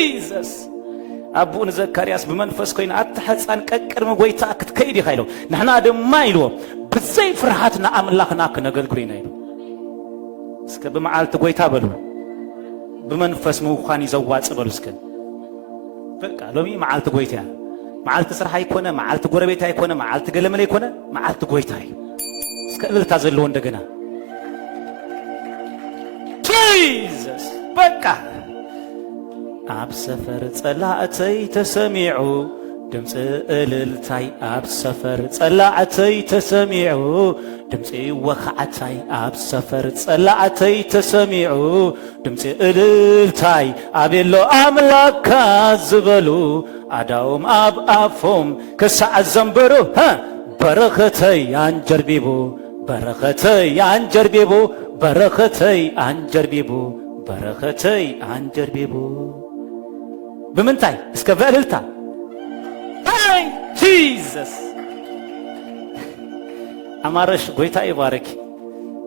Jesus أبون زكرياس بمنفس كوين أتحسن كأكر مغويتا كتكيدي خيلو نحن ما يلو بزي فرحاتنا أملاخنا كنقل قرينا يلو سكا بمعالت غويتا بلو بمنفس موخاني زوات بلو سكا بقى لومي معالت غويتا معالت سرحا يكونا معالت غربيتا يكونا معالت قلمل يكونا معالت غويتا سكا للتازلو اندقنا Jesus بقى أب سفر صلاعتي تسميعو دمس إللتاي أب سفر صلاعتي تسميعو دمس وخعتي أب سفر صلاعتي تسميعو دمس إللتاي أبيلو أملاك زبلو أداوم أب أفهم كسع الزنبرو ها برختي أنجر بيبو برختي أنجر بيبو برختي أنجر بيبو برختي أنجر بيبو بمنتاي اسكفاللتا هاي جيسس أمارش قويتا يبارك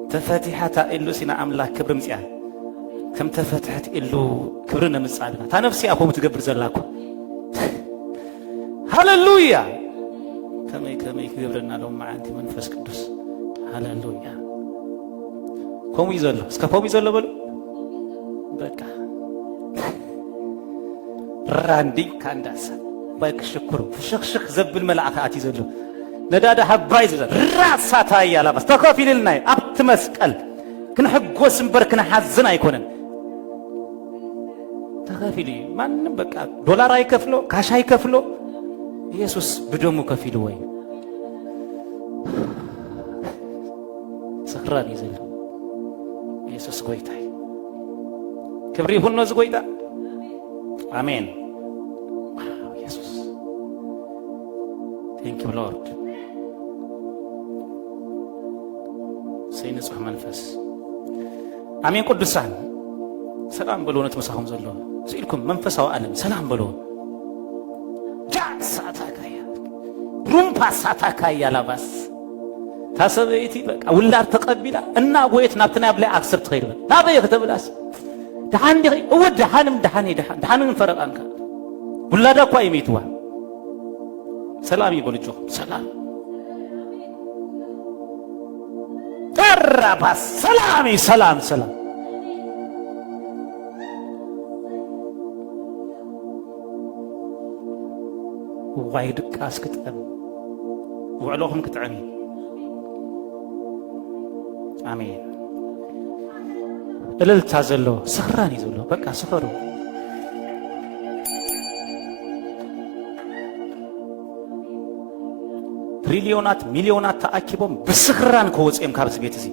تفتحت إلو سينا أملاك كبر مسيان كم تفتحت إلو كبرنا مسعالنا تا نفسي أقوم تقبر زلاكو هاللويا كمي كبرنا لهم مع أنت منفس قدس هاللويا كومي زلو اسكفومي زلو بلو بكا راندي كانداس بايك شكر فشخ زبل ملعقات يزلو ندادا حباي زل راساتا يالا بس تكفيل لنا ابت مسقل كنحقو سنبر كنحزن ايكونن تكفيلي مانن بقى دولار ايكفلو كاش ايكفلو ኢየሱስ በደሙ ከፊል ወይ ሰክራን ይዘል ኢየሱስ ጎይታይ ክብሪ ሁሉ ነው ዝጎይታ አሜን ኢየሱስ ቴንክ ዩ ሎርድ ሰይንጽህ መንፈስ አሜን ቅዱሳን ሰላም በሎነት መሳሁም ዘሎ ሲልኩም መንፈሳው ዓለም ሰላም በሎ ጃሳታካያ ሩምፓ ሳታካያ ላባስ ታሰበይቲ በቃ ውላድ ተቀቢላ እና ጎይት ናብተና ብላይ አክሰር ትኸይል ታበየ ከተብላስ ደሃንዲ ወድ ደሃንም ደሃንን ፈረቃንካ ውላዳ እኮ አይሜትዋ ሰላም ይበልጆ ሰላም ተራባስ ሰላም ሰላም ሰላም ዋይድቃ እስክትጠም ውዕሎኹም ክትዕሚ አሜን እልልታ ዘሎ ስኽራን ዘሎ በቃ ስኽሩ ትሪሊዮናት ሚሊዮናት ተአኪቦም በስኽራን ከወጽም ካብዝ ቤት እዚ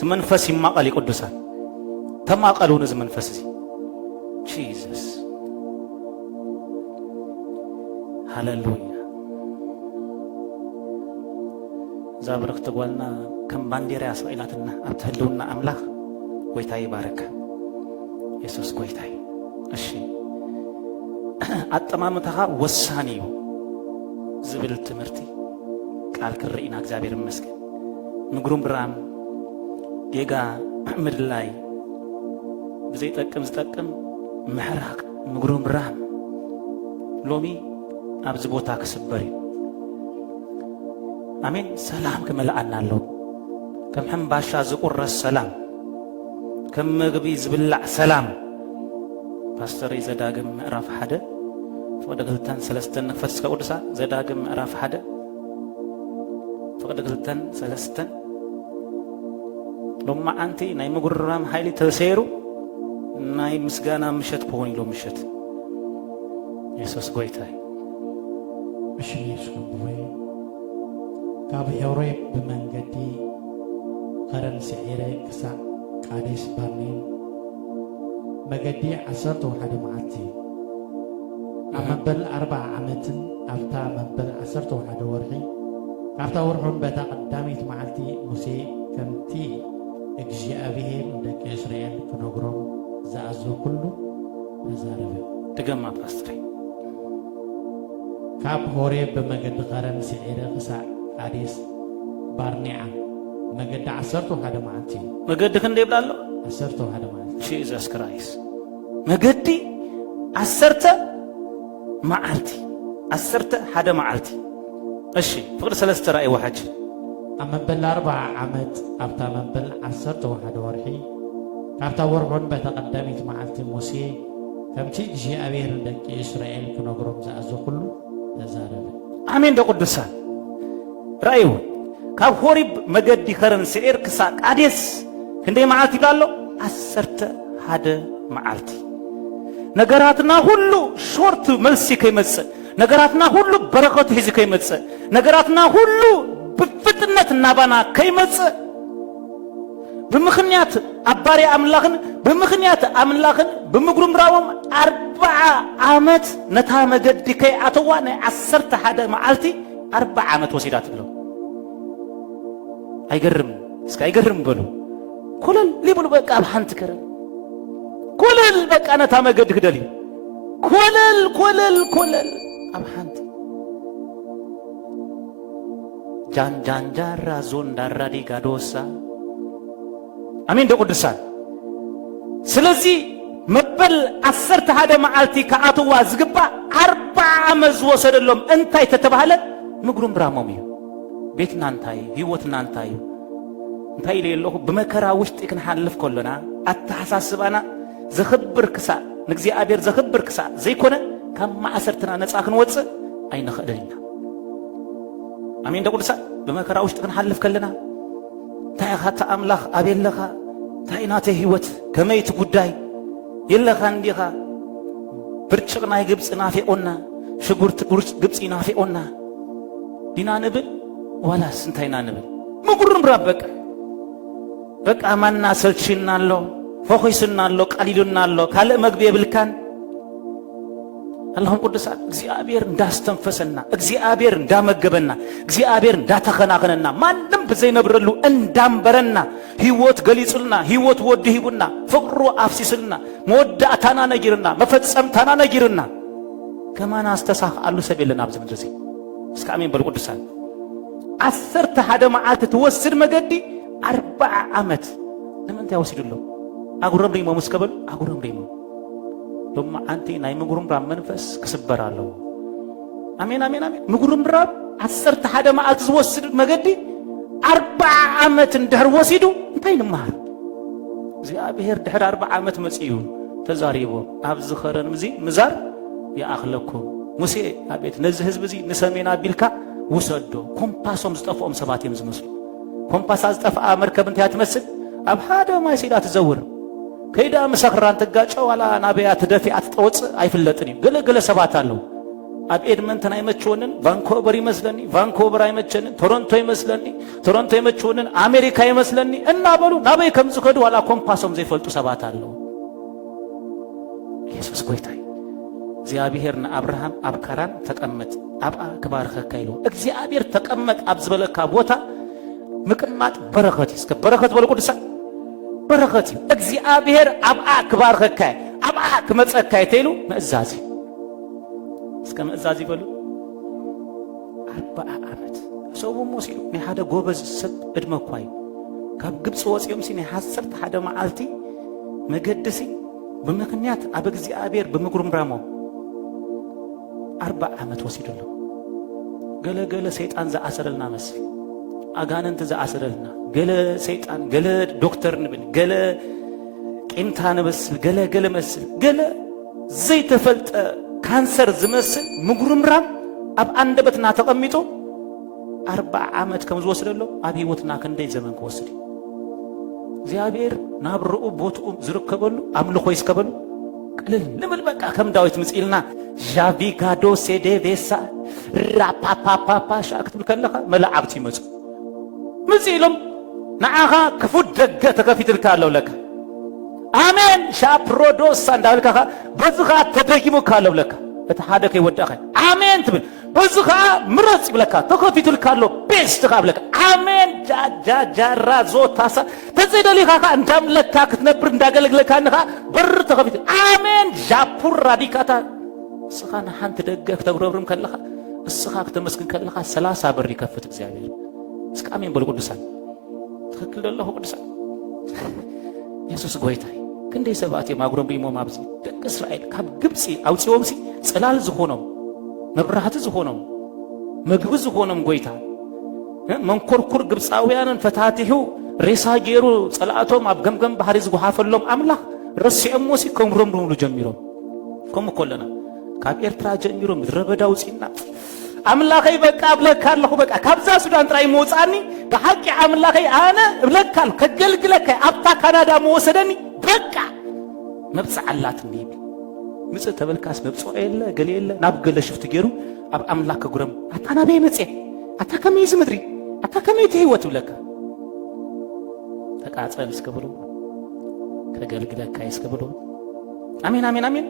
ትመንፈስ ይማቀል ይቅዱሳን ተማቀሉን እዚ መንፈስ እዚ ጂሰስ ሃሌሉያ ዛብረክ ተጓልና ከም ባንዲራ እስራኤላትና አብተህልውና አምላክ ጎይታይ ባረከ ኢየሱስ ጎይታይ እሺ አጠማምተኻ ወሳኒዩ ዝብል ትምህርቲ ቃል ክርኢና እግዚአብሔር ይመስገን ንግሩም ብራም ጌጋ ምድላይ ብዘይ ጠቅም ዝጠቅም ምሕራቅ ንግሩም ብራም ሎሚ አብዝ ቦታ ከስበሪ አሜን ሰላም ከመላአና አለው ከም ሕምባሻ ዝቁረስ ሰላም ከም ምግቢ ዝብላዕ ሰላም ፓስተር ዘዳግም ምዕራፍ 1 ወደ ገልተን ሰለስተን ንፈስ ከቅዱሳ ዘዳግም ምዕራፍ 1 ወደ ገልተን ሰለስተን ሎማ አንቲ ናይ ምጉራም ኃይሊ ተሰይሩ ናይ ምስጋና ምሸት ፖኒ ሎ ምሸት ኢየሱስ ጎይታይ እሺ ይስኩብይ ካብ ኤውሮፕ በመንገዲ ቀረን ሲዒረ ክሳ ቃዴስ ባርኔን መገዲ 11 መዓልቲ አመበል 40 ዓመትን አፍታ መበል 11 ወርሒ ካብታ ወርሑን በታ ቀዳሚት መዓልቲ ሙሴ ከምቲ እግዚአብሔር ደቂ እስራኤል ክነግሮም ዝኣዘ ኩሉ ተዛረበ ደገማ ፓስተር ካብ ሆሬብ በመገዲ ቀረን ሲዒረ ክሳ ቃዴስ ባርኔዓ መገዲ 11 መዓልቲ መገዲ ክንደ ይብላሎ 11 መዓልቲ ጂሰስ ክራይስት መገዲ 10 معالتي 10 حدا معالتي أشي فقر 3 رأي واحد أمبل 4 عمت أبتا مبل 10 واحد ورحي أبتا ورعون بتقدمت معالتي موسى كمتي جي أبير دك إسرائيل كنغرم زأزو كله تزارب آمين ده قدسان رأيو كاب هوريب مجد خرن سعير كساك عديس كندي معالتي بلالو 10 حدا معالتي نجاراتنا هلو شورت ملسي كيمتس نجاراتنا هلو بركات هزي كيمتس نجاراتنا هلو بفتنة نبانا كيمتس بمخنيات أباري أملاخن بمخنيات أملاخن بمقرم راوم 4 عامات نتها مجد كي عطواني 10 حدا معالتي 4 عامات وسيدات له أيقرم اسكا أيقرم بلو كل اللي بلو بقى أبحانت كرم كل بك أنا تاما قد كدلي كل أبحانت جان جارا زون دارا دي غادوسا أمين دو قدسان سلزي مبل 10 هذا معالتي كأتو وازقبا 4 مزوسر اللهم انتاي تتبهل مقرم برامومي بيتنا انتاي هيوتنا انتاي لي الله بمكرا وشت إكن حالف كلنا التحساسبانا زخبر كسا نجزي أبير زخبر كسا زي كنا كم ما أسرتنا نتأخن واتس أين خدرينا أمين دقول سا بمكرا وشت إكن حالف كلنا تاي خات أملاخ أبير لخا تاي ناته هيوت كميت قداي يلا خانديخا برتشغنا يجبس نافي أونا شجورت جبس نافي أونا دينا نبل ولا سنتينا نبل مقرم ربك بك أماننا سلشنا له فوخيسنا له قليلنا له كله مقبي بالكان اللهم قدس እግዚአብሔር እንዳስተንፈሰና እግዚአብሔር እንዳመገበና እግዚአብሔር እንዳተኸናኸነና ማንም በዘይነብረሉ እንዳንበረና ህይወት ገሊጽልና ህይወት ወድሂቡና ፍቅሩ አፍሲስልና መወዳታና ነጊርና መፈጸምታና ነጊርና ከማና አስተሳኽ አሉ ሰቤልና አብዘ ምድረሲ እስከ አሜን በል ቅዱሳን 10 ሓደ መዓልት ትወስድ መገዲ 40 ዓመት ለምን ታውሲዱሎ አጉረም ደሞ መስከበል አጉረም ደሞ ثم أنت ناي مغرم رام منفس كسبر الله أمين أمين أمين مغرم رام 10 حدا ما أتزوسد مجدي 4 عامات دهر وسيدو انتين مهر زي أبيهر دهر 4 عامات مسيون تزاريبو أبز خرن مزي مزار يا أخلكم موسى أبيت نزه بزي نسمينا بالكا وسدو كومباسوم زطفوم سبات يمزمسل كومباس زطفا مركب انت هتمسل أب هذا ما يصير تزور كيدا مسخران تጋጨው ዋላ ናበያት ደፊአት ተወጽ አይፍለጥኒ ገለገለ ሰባት አለው አብ ኤድመንተን አይመችውንን ቫንኮቨር ይመስለኒ ቫንኮቨር አይመቸንን ቶሮንቶ ይመስለኒ ቶሮንቶ ይመችውንን አሜሪካ ይመስለኒ እና በሉ ናበይ ከምዝ ከዱ ዋላ ኮምፓሶም ዘይፈልጡ ሰባት አለው ኢየሱስ ጎይታይ እግዚአብሔርና አብርሃም አብካራን ተቀመጥ አብ ክባር ከካይሉ እግዚአብሔር ተቀመጥ አብዝበለካ ቦታ ምቅማጥ በረከት እስከ በረከት በሉ ቅዱሳ بركتي እግዚአብሔር አብአ ክባር ከካይ አብአ ከመጸካይ ተይሉ መዛዚ እስከ መዛዚ በሉ 40 ዓመት ሰው ሞሲሉ ንሓደ ጎበዝ ሰብ እድመኳይ ካብ ግብጽ ወጽዮም ሲኒ 10 ሓደ መዓልቲ መገደሲ በመክንያት አብ እግዚአብሔር በመጉርም ራሞ 40 ዓመት ወሲዱሎ ገለገለ ሰይጣን ዘአሰረልና መስል አጋንንት ዘአሰረልና ገለ ሰይጣን ገለ ዶክተር ንብል ገለ ቂንታን መስል ገለ መስል ገለ ዘይተፈልጠ ካንሰር ዝመስል ምጉርምራም አብ አንደበትና ተቀሚጦ 40 ዓመት ከምዝ ወስደሎ አብ ህይወትና ከንደይ ዘመን ከወስድ እግዚአብሔር ናብርኡ ቦትኡ ዝርከበሉ አምልኮ ይስከበሉ ቅልል ንብል በቃ ከም ዳዊት ምጽኢልና ጃቪጋዶ ሴዴቬሳ ራፓፓፓፓ ሻክትብል ከለኻ መላእክት ይመጹ ምጽኢሎም نعها كفود دقة تكفيت الكالو لك آمين شابرودوس ساندالك بزخا تدريمو كالو لك بتحادك يودخ آمين تبين بزخا مرص لك تكفيت الكالو بيش تقابلك آمين جا رازو تاسا تزيد لي خا اندام لك تنبر نداغلك لك انها بر تكفيت آمين جابور راديكاتا سخان حنت دقك تغربرم كلخا السخاك تمسكن كلخا 30 بر يكفت እግዚአብሔር እስከ አሜን በሉ ቅዱሳን ትክክል ደለሁ ቅዱሳን ኢየሱስ ጎይታይ ክንደይ ሰባት የማጉረም ቢሞም ኣብዚ ደቂ እስራኤል ካብ ግብፂ ኣውፂኦም ሲ ጽላል ዝኾኖም መብራህቲ ዝኾኖም ምግቢ ዝኾኖም ጎይታ መንኮርኩር ግብፃውያንን ፈታቲሑ ሬሳ ገይሩ ጸላእቶም ኣብ ገምገም ባሕሪ ዝጓሓፈሎም ኣምላኽ ረሲዖሞ ሲ ከምረምርምሉ ጀሚሮም ከምኡ ኮለና ካብ ኤርትራ ጀሚሮ ምድረ በዳ ውፂና ኣምላኸይ በቃ እብለካ ኣለኹ በቃ ካብዛ ሱዳን ጥራይ መውፃኒ ብሓቂ ኣምላኸይ ኣነ እብለካ ከገልግለካ ኣብታ ካናዳ መወሰደኒ በቃ መብፅዕ ኣላትኒ ምፅእ ተበልካስ መብፅዖ የለ ገለ የለ ናብ ገለ ሽፍቲ ገይሩ ኣብ ኣምላኽ ከጉረም ኣታ ናበይ መፅአ ኣታ ከመይ ዚ ምድሪ ኣታ ከመይ እቲ ህይወት እብለካ ተቃፀል እስከብሎ ከገልግለካ እስከብሎ ኣሜን ኣሜን ኣሜን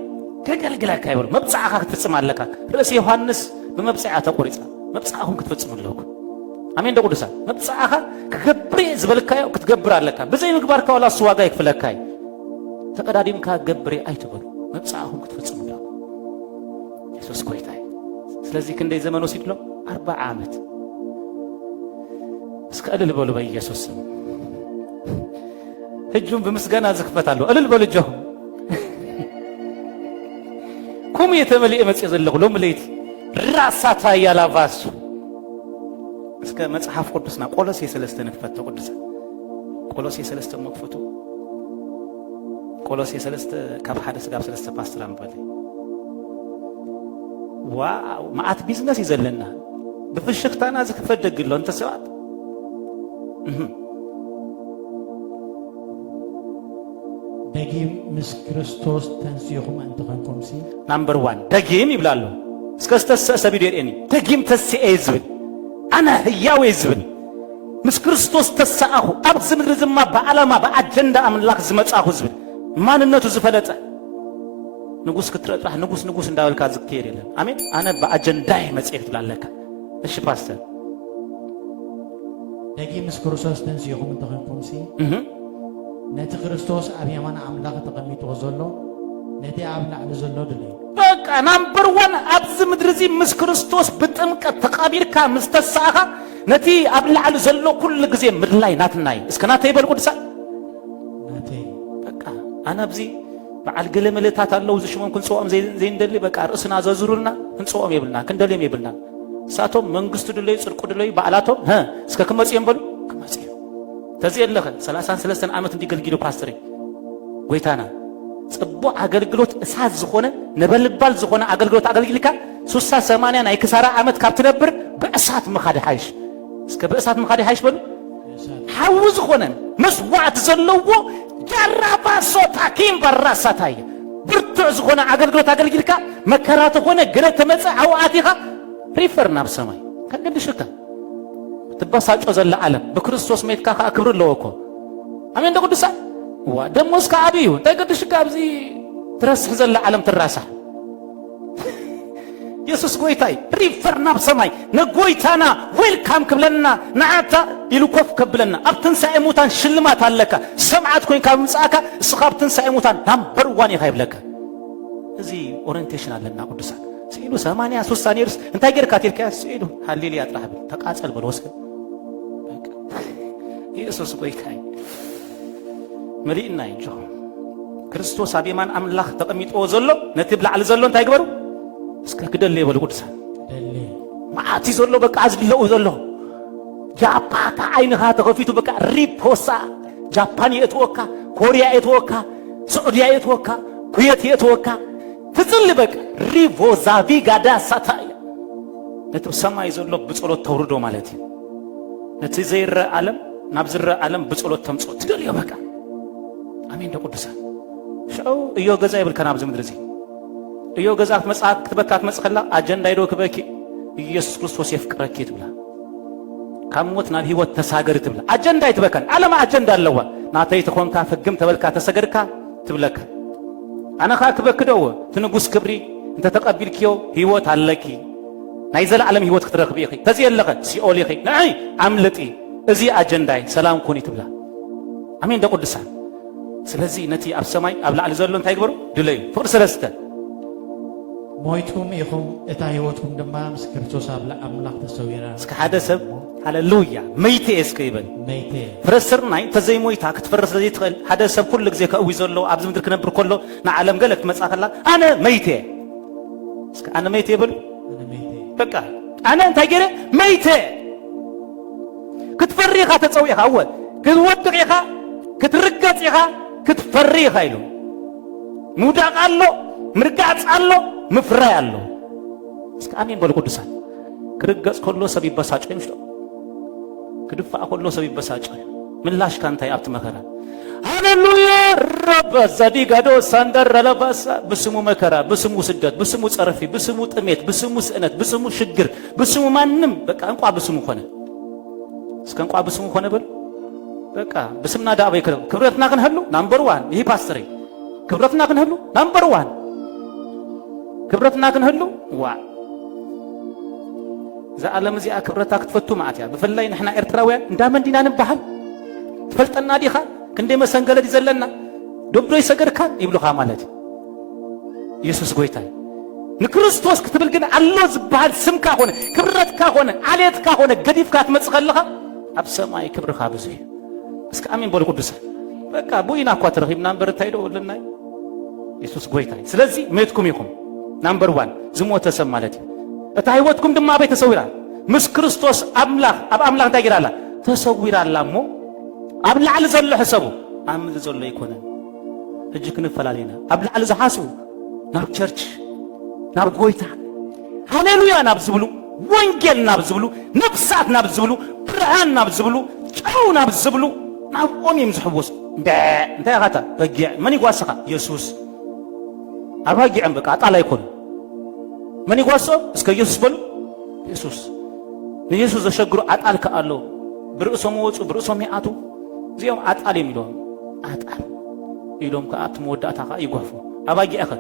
ከገልግለካ ይብሎ መብፅዓኻ ክትፍፅም ኣለካ ርእሲ ዮሐንስ بمبصعة تقريص مبصعهم كتفصم لكم أمين ده قدسا مبصعها كجبري زبالكاي وكتجبر على كا بزي مقبارك ولا سواقا يكفلكاي تقدرين كجبري أي تقول مبصعهم كتفصم لكم يسوس كويتاي سلزي كن ده زمان وسيد له 4 عامات بس كأدل بقولوا بي يسوس هجوم بمسجنا زخفتالو أدل بقول جهم كم يتملي أمس يزلق لهم ليتي راساتا يالافاسو اسكا مصحف قدسنا قولسي سلسته نفتو قدسا قولسي سلسته مكفتو قولسي سلسته كاب حدث غاب سلسته باسترام بالي واو معات بيزنس يزلنا بفشختانا زكفت دغلو انت سوات دغيم مس كريستوس تنسيهم انت كنكم سي نمبر 1 دغيم يبلالو سكستس سبيدير اني تجيم تسي ازبل انا هياو ازبل مس كريستوس تساخو ابز مدر زما بعلما باجندا املاك زمصاخو زبل ماننتو زفلطه ንጉስ ክትረጥራህ ንጉስ እንዳወልካ ዝክየር የለን አሜን አነ በአጀንዳይ መጽሔት ትላለካ እሺ ፓስተር ደጊ ምስ ክርስቶስ ተንሲኹም ተኸንኩም ሲ ነቲ ክርስቶስ ኣብ የማን አምላክ ተቀሚጦ ዘሎ ነቲ ኣብ ላዕሊ ዘሎ ድል በቃ ናምበር 1 ኣብዚ ምድር እዚ ምስ ክርስቶስ ብጥምቀት ተቃቢርካ ምስተሳኻ ነቲ ኣብ ላዕሊ ዘሎ ኩሉ ግዜ ምድላይ ናትናይ እስከ ናተይ በል ቅዱሳ ናተይ በቃ አነ ኣብዚ بعد قل ملتات الله وزشمون كن صوام زين دلي بقى رأسنا زازورنا كن صوام يبلنا كن دلي يبلنا ساتهم منقص تدلي سرقو دلي بعلاتهم ها اسكا كم مسيم بلو كم مسيم تزيد لخن سلاسان عامة دي قل جيلو باستري ويتانا صبوا عقلقلوت اساس زخونة نبل بال زخونة عقلقلوت عقلقلكا سوسا سمانيا ناي كسارة عامة كابتنبر بأسات مخادي حايش اسكا بأسات مخادي حايش بلو حاوز زخونة مسوعة زلوو جربا صوتا كيم براساتاي برتو زخونه አገልግሎት አገልግልካ መከራት ሆነ ግረት ተመጽ አውአቲኻ ሪፈርና በሰማይ ከገድሽካ ተባሳጮ ዘለ ዓለም በክርስቶስ ሜትካ አክብር ለወኮ አሜን ደቁድሳ ዋ ደሞስ ከአብዩ ተገድሽካ ኣብዚ ትረስህ ዘለ ዓለም ትራሳ ኢየሱስ ጎይታይ ሪፈርና በሰማይ ነጎይታና ዌልካም ክብለና ናዓታ ይልኮፍ ከብለና ኣብትንሳኤ ሙታን ሽልማት አለካ ሰምዓት ኮይን ካብ ምጻካ እስኻብትን ሳኤ ሙታን ናምበር 1 ይኸይብለካ እዚ ኦሪንቴሽን አለና ቅዱሳ ሲሉ 83 ሳኒርስ እንታይ ገርካ ትልካ ሲሉ ሃሌሉያ ጥራህብ ተቃጸል በልወስከ ኢየሱስ ጎይታይ መሪእና ይጆ ክርስቶስ አብየማን አምላኽ ተቀሚጦ ዘሎ ነቲ ብላዕሊ ዘሎ እንታይ ግበሩ እስከ ግደል ይበል ቅዱሳ ደሊ ማዓቲ ዘሎ በቃ አዝለው ዘሎ ጃፓታ አይንኻ ተኸፊቱ በቃ ሪፖሳ ጃፓን የትወካ ኮሪያ የትወካ ሳዑዲያ የትወካ ኩዌት የትወካ ትጽል በቃ ሪቮዛ ቪጋዳ ሳታይ ነቲ ሰማይ ዘሎ ብጸሎት ተውርዶ ማለት እዩ ነቲ ዘይረ ዓለም ናብ ዝረ ዓለም ብጸሎት ተምጾ ትደልዮ በቃ አሜን ደቁዱሳ ሻው እዮ ገዛ ይብል ከናብ ዝምድር እዚ እዮ ገዛት መጽሐፍ ክትበካት መጽኸላ አጀንዳ ይዶ ክበኪ ኢየሱስ ክርስቶስ ይፍቅረኪ ትብላ ካሞት ናብ ህይወት ተሳገር ትብላ አጀንዳ ይትበከን ዓለም አጀንዳ አለዋ ናተይ ተኾንካ ፍግም ተበልካ ተሰገድካ ትብለካ አነኻ ክበክደው ትንጉስ ክብሪ እንተ ተቀቢልኪዮ ህይወት አለኪ ናይ ዘለዓለም ህይወት ክትረክብ ኢኺ ተዚየለኸ ሲኦል ኢኺ ናይ አምልጢ እዚ አጀንዳይ ሰላም ኮኒ ትብላ አሜን ደቁድሳ ስለዚህ ነቲ ኣብ ሰማይ ኣብ ላዕሊ ዘሎ እንታይ ግበሩ ድለዩ ፍቅር ሰለስተ مويتكم إخم إتاهيوتكم دما مسكرتوس أبلا أملاك تسويرا اسك حدا سب هاللويا ميتي اسكيبل ميتي فرسرناي تزي مويتا كتفرس زي تقل حدا سب كل غزي كأوي زلو أبز مدر كنبر كله نعلم قالك مساخلا أنا ميتي اسك أنا ميتي بل أنا ميتي بقى أنا أنت جري ميتي كتفريخا تسويها أول كتودقيها كترقصيها كتفريخا يلو موداق الله مرقاص الله مفراي الله اسك امين بل قدسان كرقص كله سبي بساጭ يمشلو كدفا كله سبي بساጭ من لاش كانت يابت مكرا هاليلويا رب زدي غدو ساندر لباس بسمو مكرا بسمو سدت بسمو صرفي بسمو طميت بسمو سنت بسمو شجر بسمو مانم بقى انقوا بسمو ሆነ እስከ እንቋ በስሙ ሆነ በል በቃ በስምና ዳባ ይከረው ክብረትና ከንህሉ ናምበር 1 ይሄ ፓስተር ክብረትና ከንህሉ ናምበር 1 ክብረትና ከንህሉ ዋ ዘዓለም እዚኣ ክብረታ ክትፈቱ ማዓትያ በፈላይ ንሕና ኤርትራውያን እንዳመንዲና ንባሃል ትፈልጠና ዲኻ ክንዴ መሰንገለድ ይዘለና ዶብዶ ይሰገድካ ይብሉኻ ማለት ኢየሱስ ጎይታ ንክርስቶስ ክትብል ግን አሎ ዝባሃል ስምካ ሆነ ክብረትካ ሆነ አሌትካ ሆነ ገዲፍካ ትመጽኸለኻ ኣብ ሰማይ ክብርኻ ብዙይ እስከ አሜን በል ቅዱስ በቃ ቡይና እኮ ተረኺብና ነበር ታይዶ ለናይ ኢየሱስ ጎይታ ስለዚህ ሜትኩም ይኹም ናምበር 1 ዝሞተ ሰብ ማለት እታ ህይወትኩም ድማ አበይ ተሰዊራ ምስ ክርስቶስ አምላኽ ኣብ አምላኽ ታይራላ ተሰዊራላሞ ኣብ ላዕሊ ዘሎ ሕሰቡ አምል ዘሎ ይኮነ እጅ ክንፈላለይና ኣብ ላዕሊ ዝሓስቡ ናብ ቸርች ናብ ጎይታ ሃሌሉያ ናብ ዝብሉ ወንጌል ናብ ዝብሉ ነፍሳት ናብ ዝብሉ ብርሃን ናብ ዝብሉ ጫው ናብ ዝብሉ ናብ ኦሚም ዝሕወስ እንታይ ያኻታ በጊዕ መን ይጓስኻ ኢየሱስ አባጊዕም በቃ አጣላ ይኮን መን ይጓሶ እስከ ኢየሱስ በሉ ኢየሱስ ኢየሱስ ዘሸግሩ አጣል ከአሎ ብርእሶም ወጹ ብርእሶም ያአቱ እዚኦም አጣል የሚሉም አጣል ኢሎም ከአት መወዳእታኻ ይጓፉ አባጊዕኸ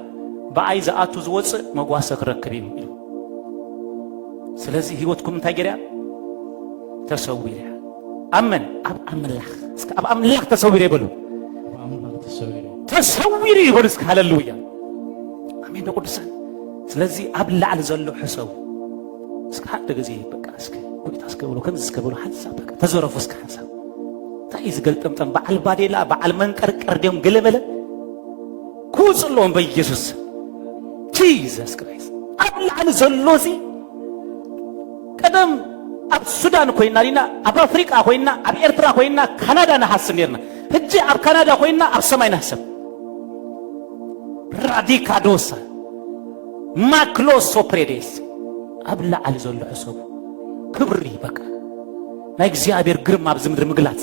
በአይ ዘአቱ ዝወጽ መጓሰ ክረክብ ይሉ ስለዚህ ህይወትኩም እንታይ ገሪያ ተሰዊራ አመን አብ አምላኽ እስከ አብ አምላኽ ተሰዊራ ይበሉ ተሰዊራ ይበሉ እስከ ሃሌሉያ አሜን ቅዱሳን ስለዚህ አብ ላዕሊ ዘሎ ሕሰቡ እስከ ሓደ ግዜ በቃ እስከ ጎይታ እስከ ብሎ ከምዚ እስከ ብሎ ሓሳብ በቃ ተዘረፉ እስከ ሓሳብ ታይ ዝገልጠምጠም በዓል ባዴላ በዓል መንቀርቀር ደም ገለመለ ኩጽሎም በኢየሱስ Jesus Christ ኣብ ላዕሊ ዘሎዚ ቀደም ኣብ ሱዳን ኮይና ሊና ኣብ አፍሪካ ኮይና ኣብ ኤርትራ ኮይና ካናዳ ናሓስብ ነርና ሕጂ ኣብ ካናዳ ኮይና ኣብ ሰማይ ናሕስብ ራዲካዶሳ ማክሎሶፕሬዴስ ኣብ ላዕሊ ዘሎ ሕሰቡ ክብሪ በቃ ናይ እግዚአብሔር ግርማ ኣብ ዝምድር ምግላጽ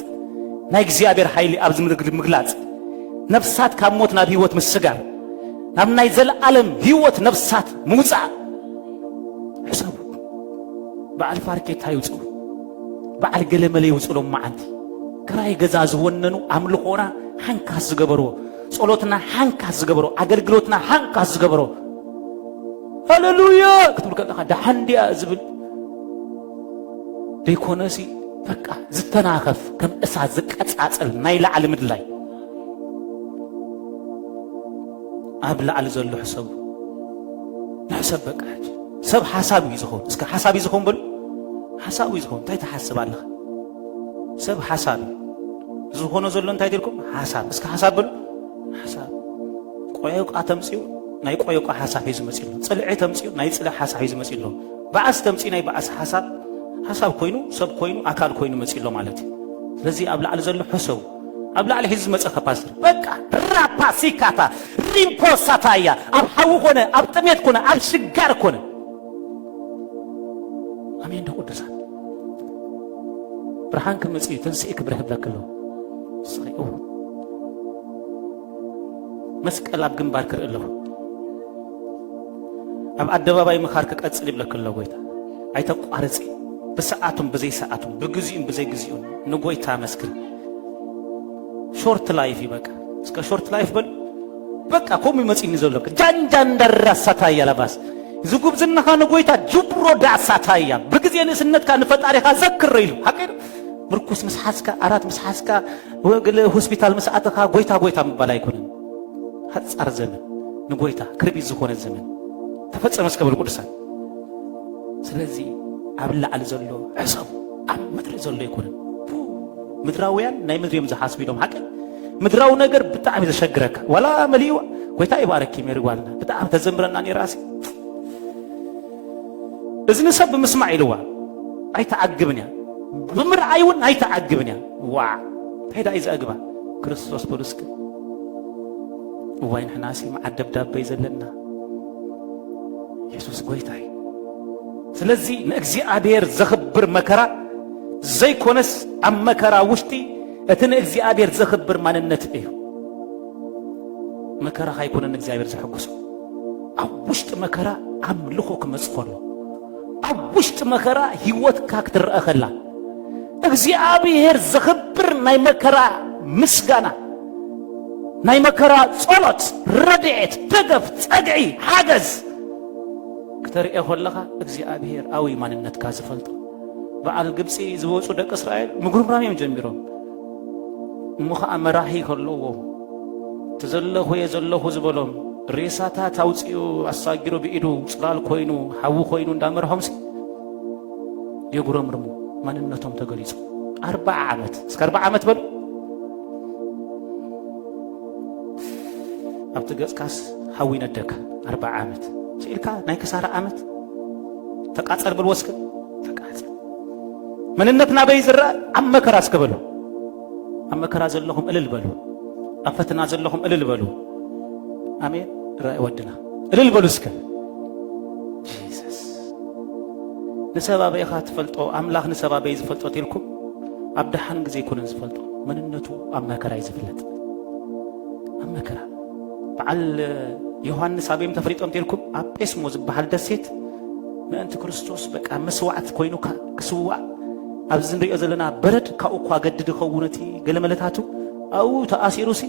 ናይ እግዚአብሔር ኃይሊ ኣብ ዝምድር ምግላጽ ነፍሳት ካብ ሞት ናብ ህይወት ምስጋር ናብ ናይ ዘለዓለም ህይወት ነፍሳት ምውጻእ ሕሰቡ በዓል ፋርኬታ ይውጽኡ በዓል ገለመለ ይውጽሎም መዓንቲ ክራይ ገዛ ዝወነኑ ኣምልኾና ሓንካስ ዝገበሮ ጸሎትና ሓንካስ ዝገበሮ ኣገልግሎትና ሓንካስ ዝገበሮ ሃሌሉያ ክትብል ከለኻ ዳሓንዲያ ዝብል ደይኮነሲ በቃ ዝተናኸፍ ከም እሳት ዝቀጻጽል ናይ ላዕሊ ምድላይ ኣብ ላዕሊ ዘሎ ሕሰቡ ንሕሰብ በቃ ሰብ ሓሳብ እዩ ዝኸውን እስከ ሓሳብ እዩ ዝኸውን በሉ ሓሳብ እዩ ዝኸውን እንታይ ተሓስብ ኣለኻ ሰብ ሓሳብ ዝኾነ ዘሎ እንታይ ትልኩም ሓሳብ እስከ ሓሳብ በሉ ሓሳብ ቆየቋ ተምፂኡ ናይ ቆየቋ ሓሳብ ሒዙ መፂሉ ጽልዒ ተምፂኡ ናይ ጽልዒ ሓሳብ ሒዙ መፂሉ በዓስ ተምፂኡ ናይ በዓስ ሓሳብ ኮይኑ ሰብ ኮይኑ አካል ኮይኑ መፂሎ ማለት እዩ ስለዚህ ኣብ ላዕሊ ዘሎ ሕሰቡ ኣብ ላዕሊ ሒዙ መፀኸ ፓስተር በቃ ራፓሲካታ ሪምፖሳታያ ኣብ ሓዊ ኮነ ኣብ ጥሜት ኮነ ኣብ ሽጋር ኮነ አሜን ቅዱሳን ብርሃን ክመጽእ ተንስኤ ክብርህ ብለክሎ ሰይኦ መስቀል ኣብ ግንባር ክርእለሁ ኣብ አደባባይ ምኻር ክቀጽል ይብለክሎ ጎይታ ኣይተቋርጽ በሰዓቱም በዘይ ሰዓቱም በግዚኡም በዘይግዚኡም ንጎይታ መስክር ሾርት ላይፍ ይበቃ እስከ ሾርት ላይፍ በል በቃ ኮም ይመጽእ ይዘለክ ጃንጃን ደረሰታያ ለባስ ዝጉብ ዝነኻ ንጎይታ ጅብሮ ዳሳታያ በጊዜ ንስነትካ ንፈጣሪኻ ዘክር ይሉ ሐቂር ምርኩስ መስሐስካ አራት መስሐስካ ወግለ ሆስፒታል መስአተኻ ጎይታ ጎይታ ምባል አይኮን ሐጻር ዘመን ንጎይታ ክርቢ ዝሆነ ዘመን ተፈጸመ እስከበሉ ቅዱሳን ስለዚህ አብላ አልዘሎ ዕሰብ አብ ምድሪ ዘሎ ይኮነ ምድራውያን ናይ ምድሪም ዝሓስቡ ኢሎም ሓቂ ምድራው ነገር ብጣዕሚ ዘሸግረካ ወላ መሊዋ ጎይታ ይባረክ ይመርጓልና ብጣዕሚ ተዘምረና ራሲ እዝን ሰብ ምስማዕ ኢልዋ ኣይተዓግብን ያ ብምርኣይውን ኣይተዓግብን ያ ዋ ታይዳ ይዘግባ ክርስቶስ ፖለስክ ወይን ሕናሲ ማዓደብዳበይ ዘለና ኢየሱስ ጎይታይ ስለዚህ ንእግዚአብሔር ዘኽብር መከራ ዘይኮነስ ኣብ መከራ ውሽጢ እቲ ንእግዚአብሔር ዘኽብር ማንነት እዩ መከራ ሃይኮነን እግዚአብሔር ዘሕጉሶ ኣብ ውሽጢ መከራ ኣምልኾ ክመጽእ ከሎ ኣብ ውሽጢ መከራ ህይወትካ ክትረአ ከላ እግዚአብሔር ዘኽብር ናይ መከራ ምስጋና ናይ መከራ ጸሎት ረድኤት ደገፍ ጸግዒ ሓገዝ ክትሪኦ ከለኻ እግዚአብሔር ኣዊ ማንነትካ ዝፈልጦ በዓል ግብፂ ዝወፁ ደቂ እስራኤል ምጉርምራም እዮም ጀሚሮም እሞ ከዓ መራሒ ከለዎ ተዘለኹ እየ ዘለኹ ዝበሎም ሬሳታት ኣውፂኡ ኣሳጊሮ ብኢዱ ጽላል ኮይኑ ሓዊ ኮይኑ እንዳመርሖምሲ የጉረምርሙ ማንነቶም ተገሊጹ 40 ዓመት እስከ 40 ዓመት በሉ ኣብቲ ገጽካስ ሓዊ ነደካ 40 ዓመት ስኢልካ ናይ ክሳራ ዓመት ተቃጸል ብል ወስክ ተቃጸል መንነትና በይ ዝረአ ኣብ መከራ እስከበሉ ኣብ መከራ ዘለኹም እልል በሉ ኣብ ፈተና ዘለኹም እልል በሉ አሜን ራእይ ወድና እልል በሉ እስከ ጂሰስ ንሰባበይኻ ትፈልጦ ኣምላኽ ንሰባበይ ዝፈልጦ ትልኩም ኣብ ደሓን ጊዜ ይኩንን ዝፈልጦ መንነቱ ኣብ መከራ ይዝፍለጥ ኣብ መከራ በዓል ዮሐንስ ኣበይም ተፈሪጦም ትልኩም ኣብ ጴስሞ ዝበሃል ደሴት ምእንቲ ክርስቶስ በቃ መስዋዕት ኮይኑ ክስዋዕ ኣብዚ ንሪኦ ዘለና በረድ ካብኡ እኳ ገድድ ኸውነቲ ገለመለታቱ ኣው ተኣሲሩሲ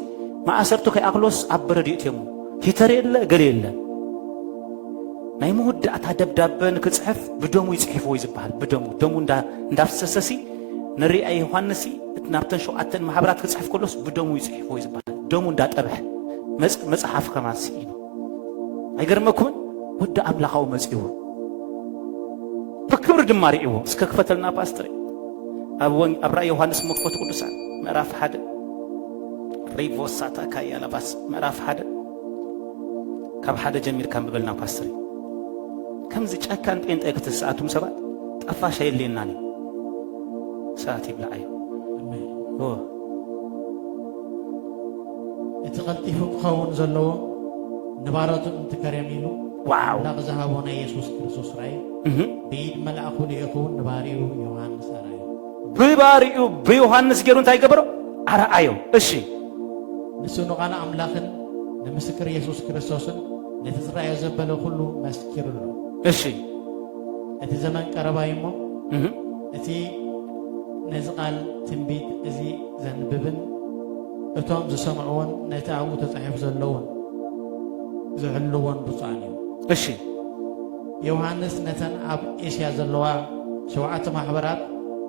ማእሰርቱ ከይኣክሎስ ኣብ በረድ ይእትየሙ ሂተር የለ ገለ የለ ናይ መወዳእታ ደብዳበን ክጽሕፍ ብደሙ ይጽሕፍዎ ይዝበሃል ብደሙ ደሙ እንዳፍሰሰሲ ንሪኣ ዮሐንስ ናብተን 7 ማሕበራት ክጽሕፍ ከሎስ ብደሙ ይጽሕፍዎ ይዝበሃል ደሙ እንዳጠብሕ መጽሓፍ ከማንሲ እዩ ኣይገርመኩምን ወዲ ኣምላኻዊ መጽኡ ብክብሪ ድማ ሪእዎ እስከ ክፈተልና ፓስተር ኣብ ራእይ ዮሐንስ መክፈት ቅዱሳን ምዕራፍ 1 ሪቮሳታ ካያላባስ ምዕራፍ 1 ካብ 1 ጀሚርካ ምበልና ፓስተር ከምዚ ጨካን ጴንጤ ክትስኣቱም ሰባት ጠፋሽ የለናኒ ሰዓት ይብላዓዮ እቲ ቐልጢፉ ክኸውን ዘለዎ ንባሮቱ እንትከርየም ኢሉ ዋው ላቕዝሃቦ ናይ ኢየሱስ ክርስቶስ ራእይ ብኢድ መልኣኹ ልኢኹውን ንባሪኡ ዮሐንስ ኣርአዮ ብባሪኡ ብዮሐንስ ገይሩ እንታይ ገበሮ ኣርአዮ እሺ ንሱ ንቓል ኣምላኽን ንምስክር ኢየሱስ ክርስቶስን ነቲ ዝረአዮ ዘበለ ኩሉ መስኪሩሉ እሺ እቲ ዘመን ቀረባይ እሞ እቲ ነዚ ቓል ትንቢት እዚ ዘንብብን እቶም ዝሰምዕዎን ነቲ ኣብኡ ተጻሒፉ ዘለውን ዝሕልዎን ብፁዓን እዩ እሺ ዮሐንስ ነተን ኣብ ኤስያ ዘለዋ 7 ማሕበራት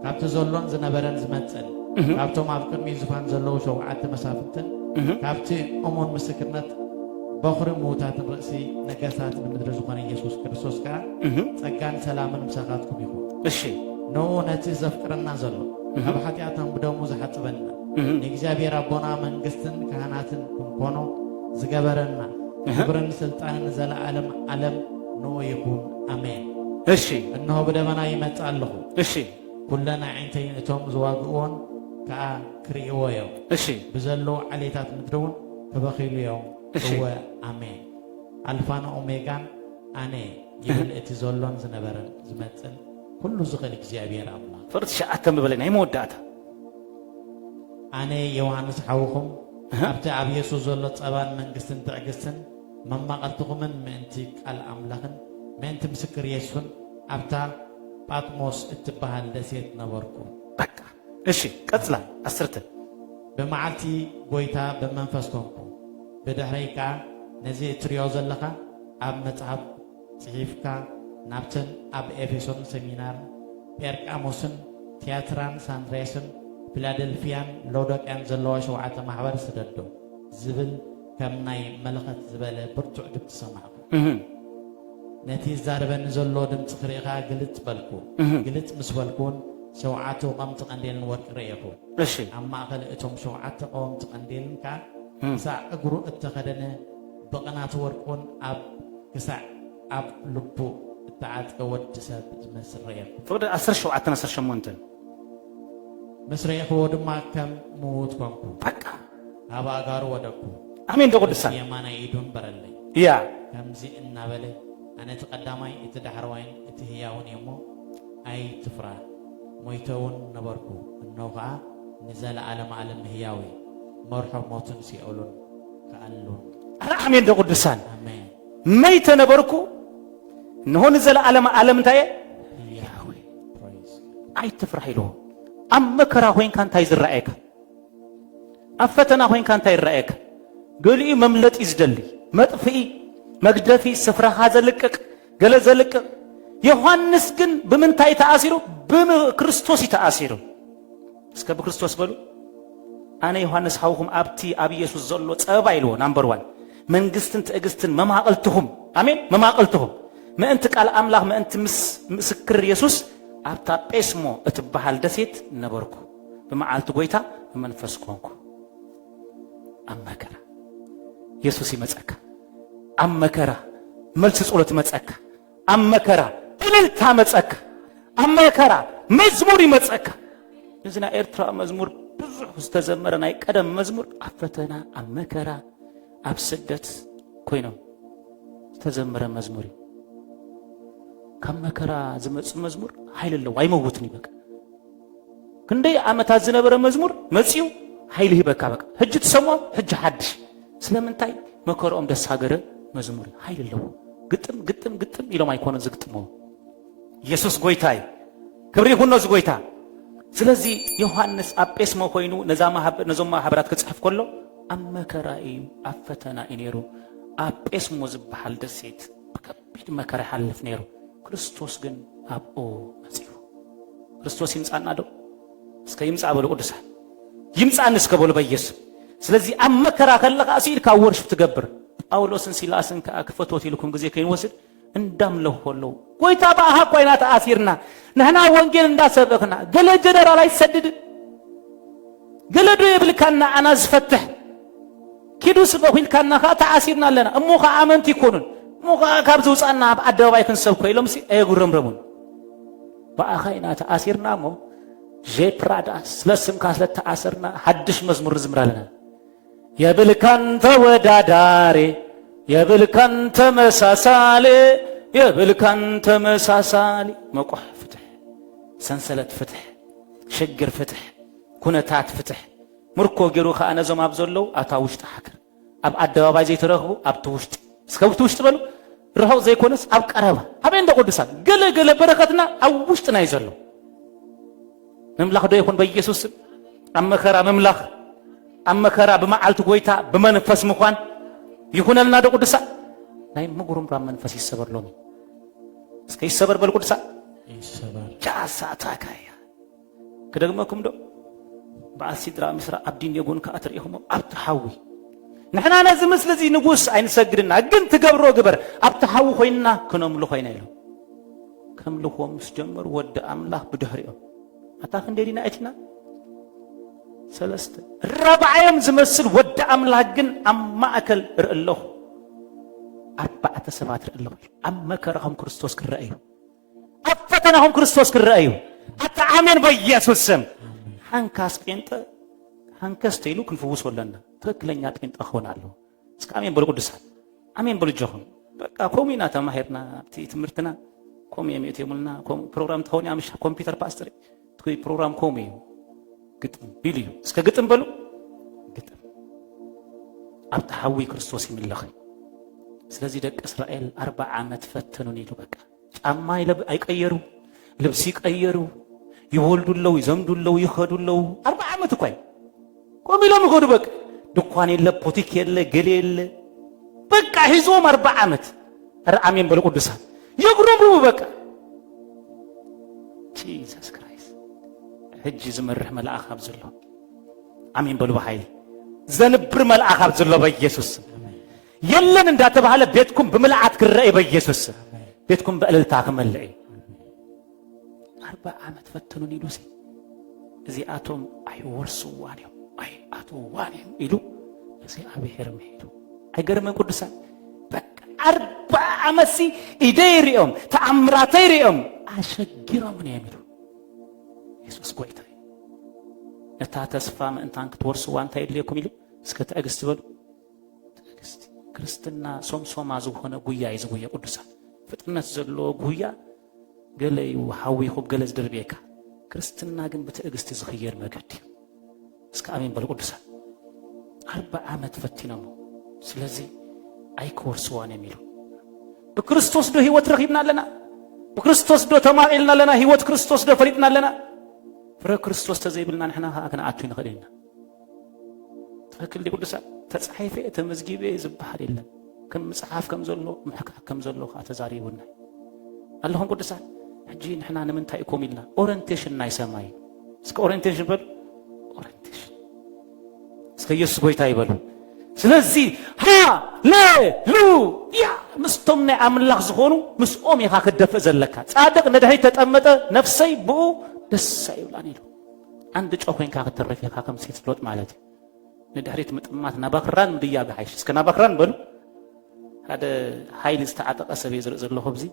ካብቲ ዘሎን ዝነበረን ዝመጽን ካብቶም ኣብ ቅድሚ ዝፋን ዘለዉ 7 መሳፍንትን ካብቲ እሙን ምስክርነት በኹሪ ምዉታትን ርእሲ ነገሥታት ንምድሪ ዝኾነ ኢየሱስ ክርስቶስ ከዓ ጸጋን ሰላምን ምሳኻትኩም ይኹን እሺ ንኡ ነቲ ዘፍቅረና ዘሎ ኣብ ሓጢኣቶም ብደሙ ዝሓጽበና ንእግዚአብሔር ኣቦና መንግሥትን ካህናትን ክንኮኖ ዝገበረና ክብርን ስልጣንን ዘለዓለም ዓለም ንኡ ይኹን ኣሜን እሺ እነሆ ብደመና ይመጽእ ኣለኹ እሺ ኩለን ዓይንተይ እቶም ዝዋግእዎን ከዓ ክርእይዎ እዮም እሺ ብዘለዉ ዓሌታት ምድሪ እውን ተበኺሉ እዮም እወ ኣሜን ኣልፋን ኦሜጋን ኣነ ይብል እቲ ዘሎን ዝነበረን ዝመጽን ኩሉ ዝኽእል እግዚአብሔር ኣምላኽ ፍርድ 9 ምበለና ይመወዳእታ ኣነ ዮሐንስ ሓዊኹም ኣብቲ ኣብ ኢየሱስ ዘሎ ጸባን መንግሥትን ትዕግስትን መማቐልትኹምን ምእንቲ ቃል ኣምላኽን ምእንቲ ምስክር ኢየሱስን ኣብታ ጳጥሞስ እትበሃል ደሴት ነበርኩ በቃ እሺ ቀጽላ 10 ብመዓልቲ ጎይታ ብመንፈስ ኮንኩ ብድሕረይ ከዓ ነዚ እትሪኦ ዘለኻ ኣብ መጽሓፍ ጽሒፍካ ናብተን ኣብ ኤፌሶን ሰሚናርን ጴርቃሞስን ቲያትራን ሳንድሬስን ፊላደልፊያን ሎዶቅያን ዘለዋ 7 ማሕበር ስደዶ ዝብል ከም ናይ መለኸት ዝበለ ብርቱዕ ድምፂ ሰማዕኩ نتي زاربن زلو دمت خريقا قلت بلكو قلت مسبلكون شوعاتو قمت قنديل ورق ريكو እሺ أما أخل إتهم شوعات قمت قنديل كا كسا أقرو اتخدنا بقنات ورقون أب كسا أب لبو التعاد كود سب مصر ريكو فقد 10 شوعتنا 10 شمونتن مصر ريكو ودما كم موت كونكو በቃ أبا أغارو ودكو አሜን ደቆድሳን يمانا يدون برلي ያ كمزي النابلة أنا تقدمي إتدحروين إتهياون يمو أي تفرع مويتون نبركو النوغا نزال عالم هياوي مرحب موتن سيقولون كألون አሜን ደቆድሳን آمين መይተ ነበርኩ እንሆ ንዘለ ዓለም እንታይ هياوي praise ኣይትፍራሕ ኢልዎ ኣብ መከራ ኮይንካ እንታይ ዝረኣየካ ኣብ ፈተና ኮይንካ እንታይ ይረኣየካ ገሊኡ መምለጢ ዝደሊ መጥፍኢ መግደፊ ስፍራኻ ዘልቅቅ ገለ ዘልቅቅ ዮሐንስ ግን ብምንታይ ተኣሲሩ ብክርስቶስ ተኣሲሩ እስከ ብክርስቶስ በሉ ኣነ ዮሐንስ ሓውኹም ኣብቲ ኣብ ኢየሱስ ዘሎ ጸባ ኢልዎ ናምበር 1 መንግስትን ትዕግስትን መማቐልትኹም አሜን መማቐልትኹም ምእንቲ ቃል ኣምላኽ ምእንቲ ምስክር ኢየሱስ ኣብታ ጴስሞ እትበሃል ደሴት ነበርኩ ብመዓልቲ ጎይታ ብመንፈስ ኮንኩ ኣብ መከራ ኢየሱስ ይመጸካ ኣብ መከራ መልስ ጸሎት ይመጸካ ኣብ መከራ እልልታ መጸካ ኣብ መከራ መዝሙር ይመጸካ እዝና ኤርትራ መዝሙር ብዙሕ ዝተዘመረ ናይ ቀደም መዝሙር ኣብ ፈተና ኣብ መከራ ኣብ ስደት ኮይኖም ዝተዘመረ መዝሙር ካብ መከራ ዝመጽ መዝሙር ኃይል ኣለዎ ኣይመውትን ይበቃ ክንደይ ዓመታት ዝነበረ መዝሙር መጽዩ ኃይል ይበቃ በቃ ሕጂ ትሰምዖ ሕጂ ሓድሽ ስለምንታይ መከራኦም ደስ ሃገረ መዝሙር ኃይል ኣለዎ ግጥም ኢሎም ኣይኮነን ዝግጥምዎ ኢየሱስ ጎይታይ ክብሪ ይሁን ነው ዝጎይታ ስለዚ ዮሐንስ ኣብ ጴስሞ ኮይኑ ነዞም ማሕበራት ክጽሕፍ ከሎ ኣብ መከራ እዩ ኣብ ፈተና እዩ ነይሩ ኣብ ጴስሞ ዝበሃል ደሴት ብከቢድ መከራ ይሓልፍ ነይሩ ክርስቶስ ግን ኣብኡ መጺኡ ክርስቶስ ይምጻና ዶ እስከ ይምጻ በሉ ቅዱሳን ይምጻን እስከ በሉ በኢየሱስ ስለዚ ኣብ መከራ ከለኻ ሲልካ ወርሽፍ ትገብር ጳውሎስን ሲላስን ክፈቶት ይልኩም ጊዜ ከይንወስድ እንዳምለሆለው ጎይታ ባህ ኮይና ተአሲርና ነህና ወንጌል እንዳሰበክና ገለ ጀነራል አይሰድድ ገለዶ ይብልካና አና ዝፈትህ ኪዱስ በሁልካና ተአሲርና ለና እሞኻ አመንት ይኮኑን እሞኻ ካብ ዝውጻና አደባባይ ክንሰብኮ ኢሎምሲ አይጉረምረሙን ባአኻይና ተአሲርና ሞ ጄፕራዳስ ለስምካ ስለተአሰርና ሐድሽ መዝሙር ዝምራለና የብልካን ተወዳዳሪ የብልካን ተመሳሳሌ የብልካን ተመሳሳሌ መቆሕ ፍትሕ ሰንሰለት ፍትሕ ሽግር ፍትሕ ኩነታት ፍትሕ ምርኮ ገይሩ ከአነዞም ኣብ ዘለው ኣታ ውሽጢ ሓገር ኣብ አደባባይ ዘይተረኽቡ ኣብቲ ውሽጢ እስከብቲ ውሽጢ በሉ ርሑቕ ዘይኮነስ ኣብ ቀረባ ኣበይ እንደ ቅዱሳን ገለገለ በረከትና ኣብ ውሽጢ ናይ ዘሎ ምምላኽ ዶ ይኹን በኢየሱስ ኣብ መከራ ምምላኽ ኣብ መከራ ብመዓልቲ ጎይታ ብመንፈስ ምኳን ይሁነልና ዶ ቅዱሳን ናይ ምጉሩምራ መንፈስ ይሰበርሎም እስከ ይሰበር በል ቅዱሳን ይሰበር ጃሳታካያ ከደግመኩም ዶ በአሲድራ ምስራ አብዲን የጎን ከአትሪሁም አብተሐዊ ንሕና ነዚ ምስሊ እዚ ንጉስ አይንሰግድና ግን ትገብሮ ግበር አብተሐዊ ኮይና ከነምሉ ኮይና ኢሉ ከምልኾም ስጀመሩ ወደ አምላኽ ብድህሪኦም አታኽ እንደዲና አይትና ሰለስተ ረብዓዮም ዝመስል ወደ አምላኽ ግን ኣብ ማእከል ርእለኹ ኣርባዕተ ሰባት ርእለኹ ኣብ መከራኹም ክርስቶስ ክረአዩ ኣብ ፈተናኹም ክርስቶስ ክረአዩ ኣተዓሜን በኢየሱስ ስም ሃንካስ ጴንጠ ሃንከስ ተይሉ ክንፍውስ ወለና ትክክለኛ ጴንጠ ኾናለሁ እስከ አሜን በሉ ቅዱሳን አሜን በሉ ጆኹም በቃ ኮሚና ተማሄርና እቲ ትምህርትና ኮሚ የምእትየሙልና ፕሮግራም ተሆኒ አምሻ ኮምፒውተር ፓስተር ትኩይ ፕሮግራም ኮሚ ግጥም ቢልዩ እስከ ግጥም በሉ ግጥም ኣብ ተሐዊ ክርስቶስ ይምለኽ ስለዚህ ደቅ እስራኤል 40 ዓመት ፈተኑን ይሉ በቃ ጫማ አይቀየሩ ልብስ ይቀየሩ ይወልዱለው ይዘምዱለው ይኸዱለው 40 ዓመት እኮ ቆሚሎም ይኸዱ በቃ ድኳን የለ ፖቲክ የለ ገሌ የለ በቃ ሂዞም 40 ዓመት አሜን በሉ ቅዱሳን ይግሩምሩ በቃ ጂሰስ ክራይስት ሕጂ ዝመርሕ መልአኽ ኣብ ዘሎ አሜን በሉ በኃይል ዘንብር መልአኽ ኣብ ዘሎ በኢየሱስ የለን እንዳተባለ ቤትኩም ብምልዓት ክረአይ በኢየሱስ ቤትኩም በእልልታ ክመልእ 40 ዓመት ፈተኑን ኢሉ እዚኣቶም ኣይወርስዋን እዮም ኣይኣትዋን እዮም ኢሉ እግዚአብሔር መሄዱ አይገርምም? ቅዱሳን በቃ 40 ዓመት ኢደይሪኦም ተአምራተይሪኦም አሸጊሮም ነው የሚሉ ኢየሱስ ጎይታ ነታ ተስፋ ምእንታን ክትወርስዋ እንታይ ይልኩም ኢሉ እስከ ትዕግስት በሉ ትዕግስት ክርስትና ሶምሶማ ዝኾነ ጉያ ይዝጉያ ቅዱሳን ፍጥነት ዘሎ ጉያ ገለዩ ሓዊኹም ገለ ዝድርቤካ ክርስትና ግን በትዕግስት ዝኽየር መገዲ እስከ አሜን በሉ ቅዱሳን 40 ዓመት ፈቲነሙ ስለዚህ አይኮርስዋን የሚሉ በክርስቶስ ዶ ህይወት ረኺብና ለና በክርስቶስ ዶ ተማዕልና ለና ህይወት ክርስቶስ ዶ ፈሪጥና ለና ፍረ ክርስቶስ ተዘይብልና ንሕና ከና አቱ ይንኸደና ተፈክል ቅዱሳን ተጻሒፈ ተመዝጊበ ዝባሃል የለን ከም መጽሐፍ ከም ዘሎ ምሕካክ ከም ዘሎ ተዛሪቡና አለሁም ቅዱሳን ሕጂ ንሕና ንምንታይ ኢኮም ኢልና ኦሪንቴሽን ናይ ሰማይ እስከ ኦሪንቴሽን በሉ ኦሪንቴሽን እስከ ኢየሱስ ጎይታ ይበሉ ስለዚህ ሃሌሉያ ምስቶም ናይ አምላኽ ዝኾኑ ምስኦም ኢኻ ክደፍእ ዘለካ ጻድቅ ነድሕሪት ተጠመጠ ነፍሰይ ብኡ ደስ አይብላን ኢሉ አንድ ጮኾንካ ክትረፍ ኢኻ ከም ሴት ሎጥ ማለት ነድሕሪት ምጥማት ናባኽራን ምድያ ብሓይሽ እስከ ናባኽራን በሉ ሓደ ሃይል ዝተዓጠቐ ሰብ እዩ ዝርኢ ዘለኹ ብዚ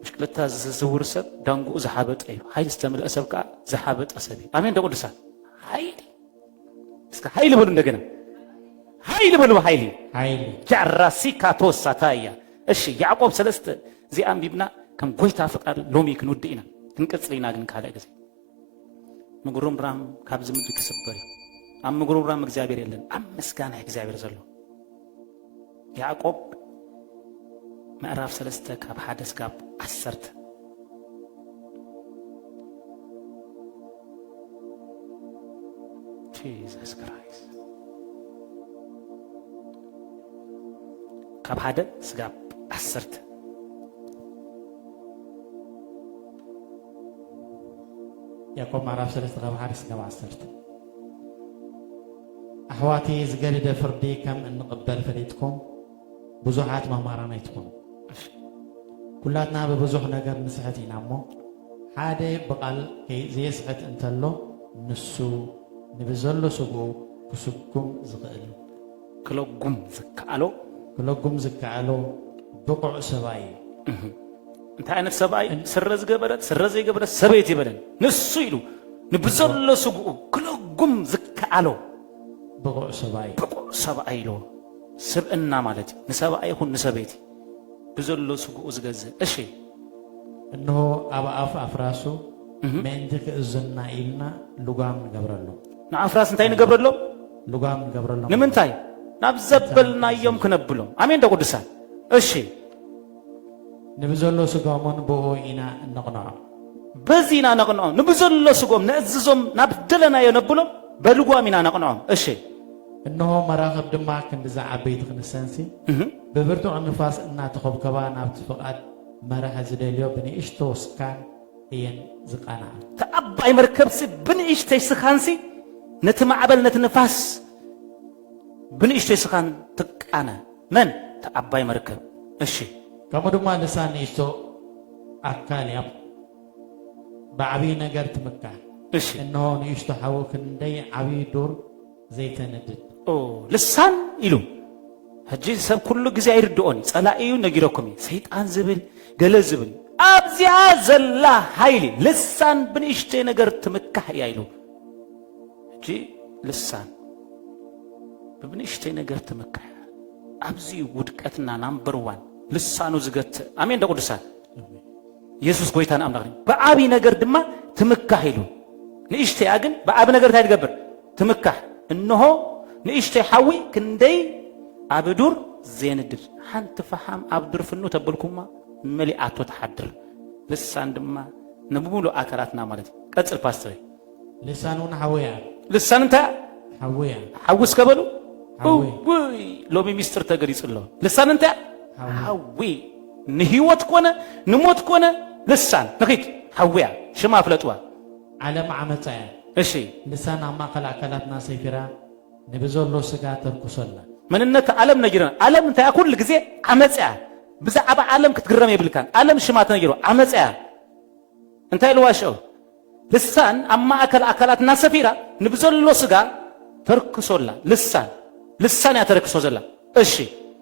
ምሽክለታ ዝዝውር ሰብ ዳንጉኡ ዝሓበጠ እዩ ሃይል ዝተመልአ ሰብ ከዓ ዝሓበጠ ሰብ እዩ አሜን ደቁዱሳን ሃይል እስከ ሃይል በሉ እንደገና ሃይል በሉ ሃይል ጃራሲካ ተወሳታያ እሺ ያዕቆብ 3 ዚአም ቢብና ከም ጎይታ ፍቃድ ሎሚ ክንውድኢና ክንቀጽሊና ግን ካለ ግዜ ምጉሩም ራም ካብ ዝምድር ክስበር አም ምጉሩም ራም እግዚአብሔር የለን አም ምስጋና እግዚአብሔር ዘሎ ያዕቆብ ምዕራፍ 3 ካብ 1 እስከ 10 Jesus Christ ካብ 1 እስከ 10 ያዕቆብ ምዕራፍ 3 ካብ 1 እስከ 10 ኣሕዋቲ ዝገደደ ፍርዲ ከም እንቕበል ፈሊጥኩም ብዙሓት መምህራን ኣይትኩኑ ኩላትና በብዙሕ ነገር ንስሕት ኢና እሞ ሓደ በቃል ዘየስሕት እንተሎ ንሱ ንብዘሎ ስጉኡ ክስጉም ዝኽእል ክለጉም ዝከኣሎ ብቁዕ ሰብኣይ እንታይ ዓይነት ሰብኣይ ስረ ዝገበረት ስረ ዘይገበረት ሰበይት ይበለን ንሱ ኢሉ ንብዘሎ ስጉኡ ክለጉም ዝከኣሎ ብቁዕ ሰብኣይ ኢሉ ስብእና ማለት ንሰብኣይ ይኹን ንሰበይቲ ብዘሎ ስጉኡ ዝገዝእ እሺ እንሆ ኣብ ኣፍ ኣፍራሱ ምእንቲ ክእዝና ኢልና ልጓም ንገብረሎ ንኣፍራስ እንታይ ንገብረሎ ልጓም ንገብረሎ ንምንታይ ናብ ዘበልናዮም ክነብሎም አሜን ደቁዱሳን እሺ ንብዘሎ ስጎምን ብኡ ኢና እንቕንዖ በዚና ነቕንዖም ንብዘሎ ስጎም ንእዝዞም ናብ ደለናዮ ነብሎም በልጓም ኢና ነቕንዖም እሺ እንሆ መራኸብ ድማ ክንዲዛ ዓበይቲ ክንሰንሲ ብብርቱዕ ንፋስ እናተኸብከባ ናብቲ ፍቓድ መራሒ ዝደልዮ ብንእሽቶ ስካን እየን ዝቃንዓ ተዓባይ መርከብሲ ብንእሽተይ ስኻንሲ ነቲ ማዕበል ነቲ ንፋስ ብንእሽተይ ስኻን ትቃነ መን ተዓባይ መርከብ እሺ ከምኡ ድማ ልሳን ንእሽቶ ኣካል እያ ብዓብዪ ነገር ትምካን እሺ እንሆ ንእሽቶ ሓዊ ክንደይ ዓብዪ ዱር ዘይተነድድ ልሳን ኢሉ ሕጂ ሰብ ኩሉ ግዜ አይርድኦን ጸላኢዩ ነጊረኩም ሰይጣን ዝብል ገለ ዝብል ኣብዚኣ ዘላ ሃይሊ ልሳን ብንእሽተይ ነገር ትምካህ እያ ኢሉ ሕጂ ልሳን ብንእሽተይ ነገር ትምካህ ኣብዚ ውድቀትና ናምበር 1 ልሳኑ ዝገትእ አሜን ደቁዱሳን ኢየሱስ ጎይታን አምላኽ በዓብዪ ነገር ድማ ትምካህ ኢሉ ንእሽተያ ግን በዓብ ነገር እንታይ ትገብር ትምካህ እንሆ ንእሽተይ ሓዊ ክንደይ ኣብ ዱር ዘይንድድ ሓንቲ ፈሓም ኣብ ዱር ፍኑ ተበልኩማ መሊኣቶ ተሓድር ልሳን ድማ ንብሙሉእ ኣካላትና ማለት ቀጽል ፓስተር ልሳን እውን ሓዊያ ልሳን እንታይ ሓዊስ ከበሉ ውይ ሎሚ ሚስጥር ተገሊጹሎ ልሳን እንታይ ሓዊ ንህይወት ኮነ ንሞት ኮነ ልሳን ንኺድ ሓዊያ ሽማ ፍለጥዋ ዓለም ዓመፃ እያ እሺ ልሳን ኣብ ማእኸል ኣካላትና ሰይፊራ ንብዘሎ ስጋ ተርኩሰላ መንነት ዓለም ነጊረና ዓለም እንታይ ኩሉ ግዜ ዓመፅ እያ بزعب عالم كتقرم يبلكان عالم شمات نجرو عمصيا انتي لواشو لسان اما اكلات ناسفيرا نبزلو سغا تركسولا لسان يا تركسوزلا እሺ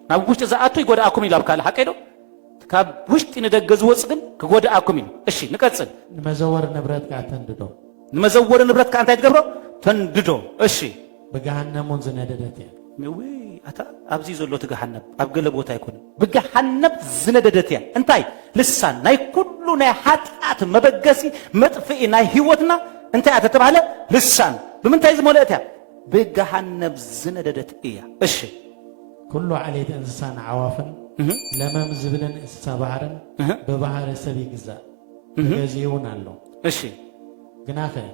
ናብ ውሽጥ ዘአቱ ይጎዳአኩም ይላል ካለ ሐቀዶ ካብ ውሽጥ ይነደገዝ ወጽ ግን ከጎዳአኩም ይል እሺ ንቀጽል ንመዘወር ንብረት ካተንድዶ ንመዘወር ንብረት ካንተ ይትገብሮ ተንድዶ እሺ በገሃነሙን ዝነደደት ያ ወይ አታ አብዚ ዘሎ ተገሃነብ አብ ገለ ቦታ ይኮን በገሃነብ ዝነደደት ያ እንታይ ልሳን ናይ ኩሉ ናይ ኃጢአት መበገሲ መጥፍኢ ናይ ህይወትና እንታይ አተተባለ ልሳን በምንታይ ዝሞለአት ያ በገሃነብ ዝነደደት እያ እሺ كل عليه إنسان عوافن لما مزبلن السبعرن ببحر سبي جزاء يجيون له إيشي جناخه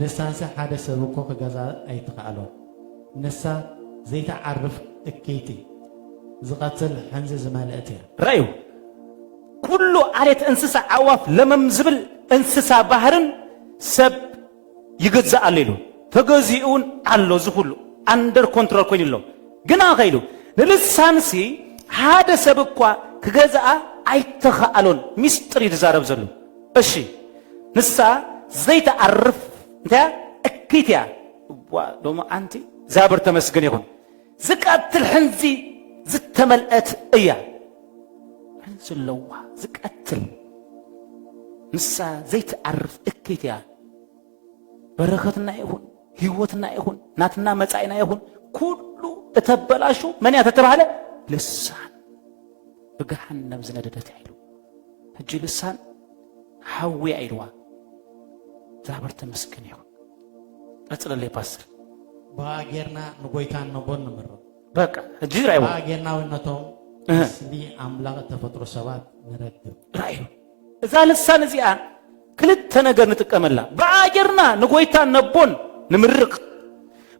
لسان سحادة سبوكو كجزاء أي تقالو نسا زي تعرف الكيتي زقتل حنز زمالتها رأيو كل عليه إنسان عواف لما مزبل إنسان بحرن سب يجزاء عليه تجزيون على زخلو under control كوني له جنا غيلو للسانسي هذا سببكوا كجزاء አይተኻአሎን ሚስጥር ይዛረብ ዘሎ እሺ ንሳ ዘይተ አርፍ እንታ እክቲያ ወዶማ አንቲ ዛብር ተመስገን ይሁን ዝቀትል ሕንዚ ዝተመልአት እያ ሕንዝለዋ ዝቀትል ንሳ ዘይተ አርፍ እክቲያ በረከትና ይሁን ህይወትና ይሁን ናትና መጻኢና ይሁን ኩሉ እተበላሹ ማን ያተተባለ ልሳን بجهنم زنددت عيلو هجي لسان حوي عيلوا زابرت مسكن يكون أتصل اللي باسر باغيرنا نقويتان نبون نمرو بقى هجي رايو باغيرنا ونتوم سلي عملاق تفتر سوات نرتب رايو إذا لسان زيان كلت نجر نتكملها باغيرنا نقويتان نبون نمرق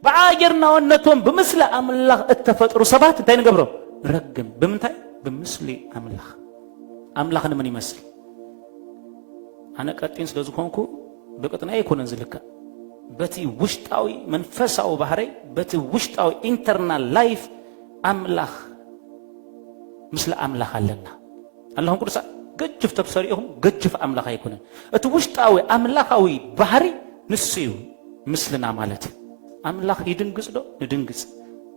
باغيرنا ونتوم بمثل عملاق التفتر سوات تاين قبرو رقم بمنتاي بمثلي أملاخ من يمثل أنا كاتين سلزكونكو بقتنا يكون نزلك بتي وشتاوي منفساو بحري بتي وشتاوي internal life أملاخ مثل أملاخ لنا اللهم قرصا ججف تبصريهم ججف أملاخ يكون أتوشتاوي أملاخاوي بحري نسيو مثلنا مالتي أملاخ يدنقز له ندنقز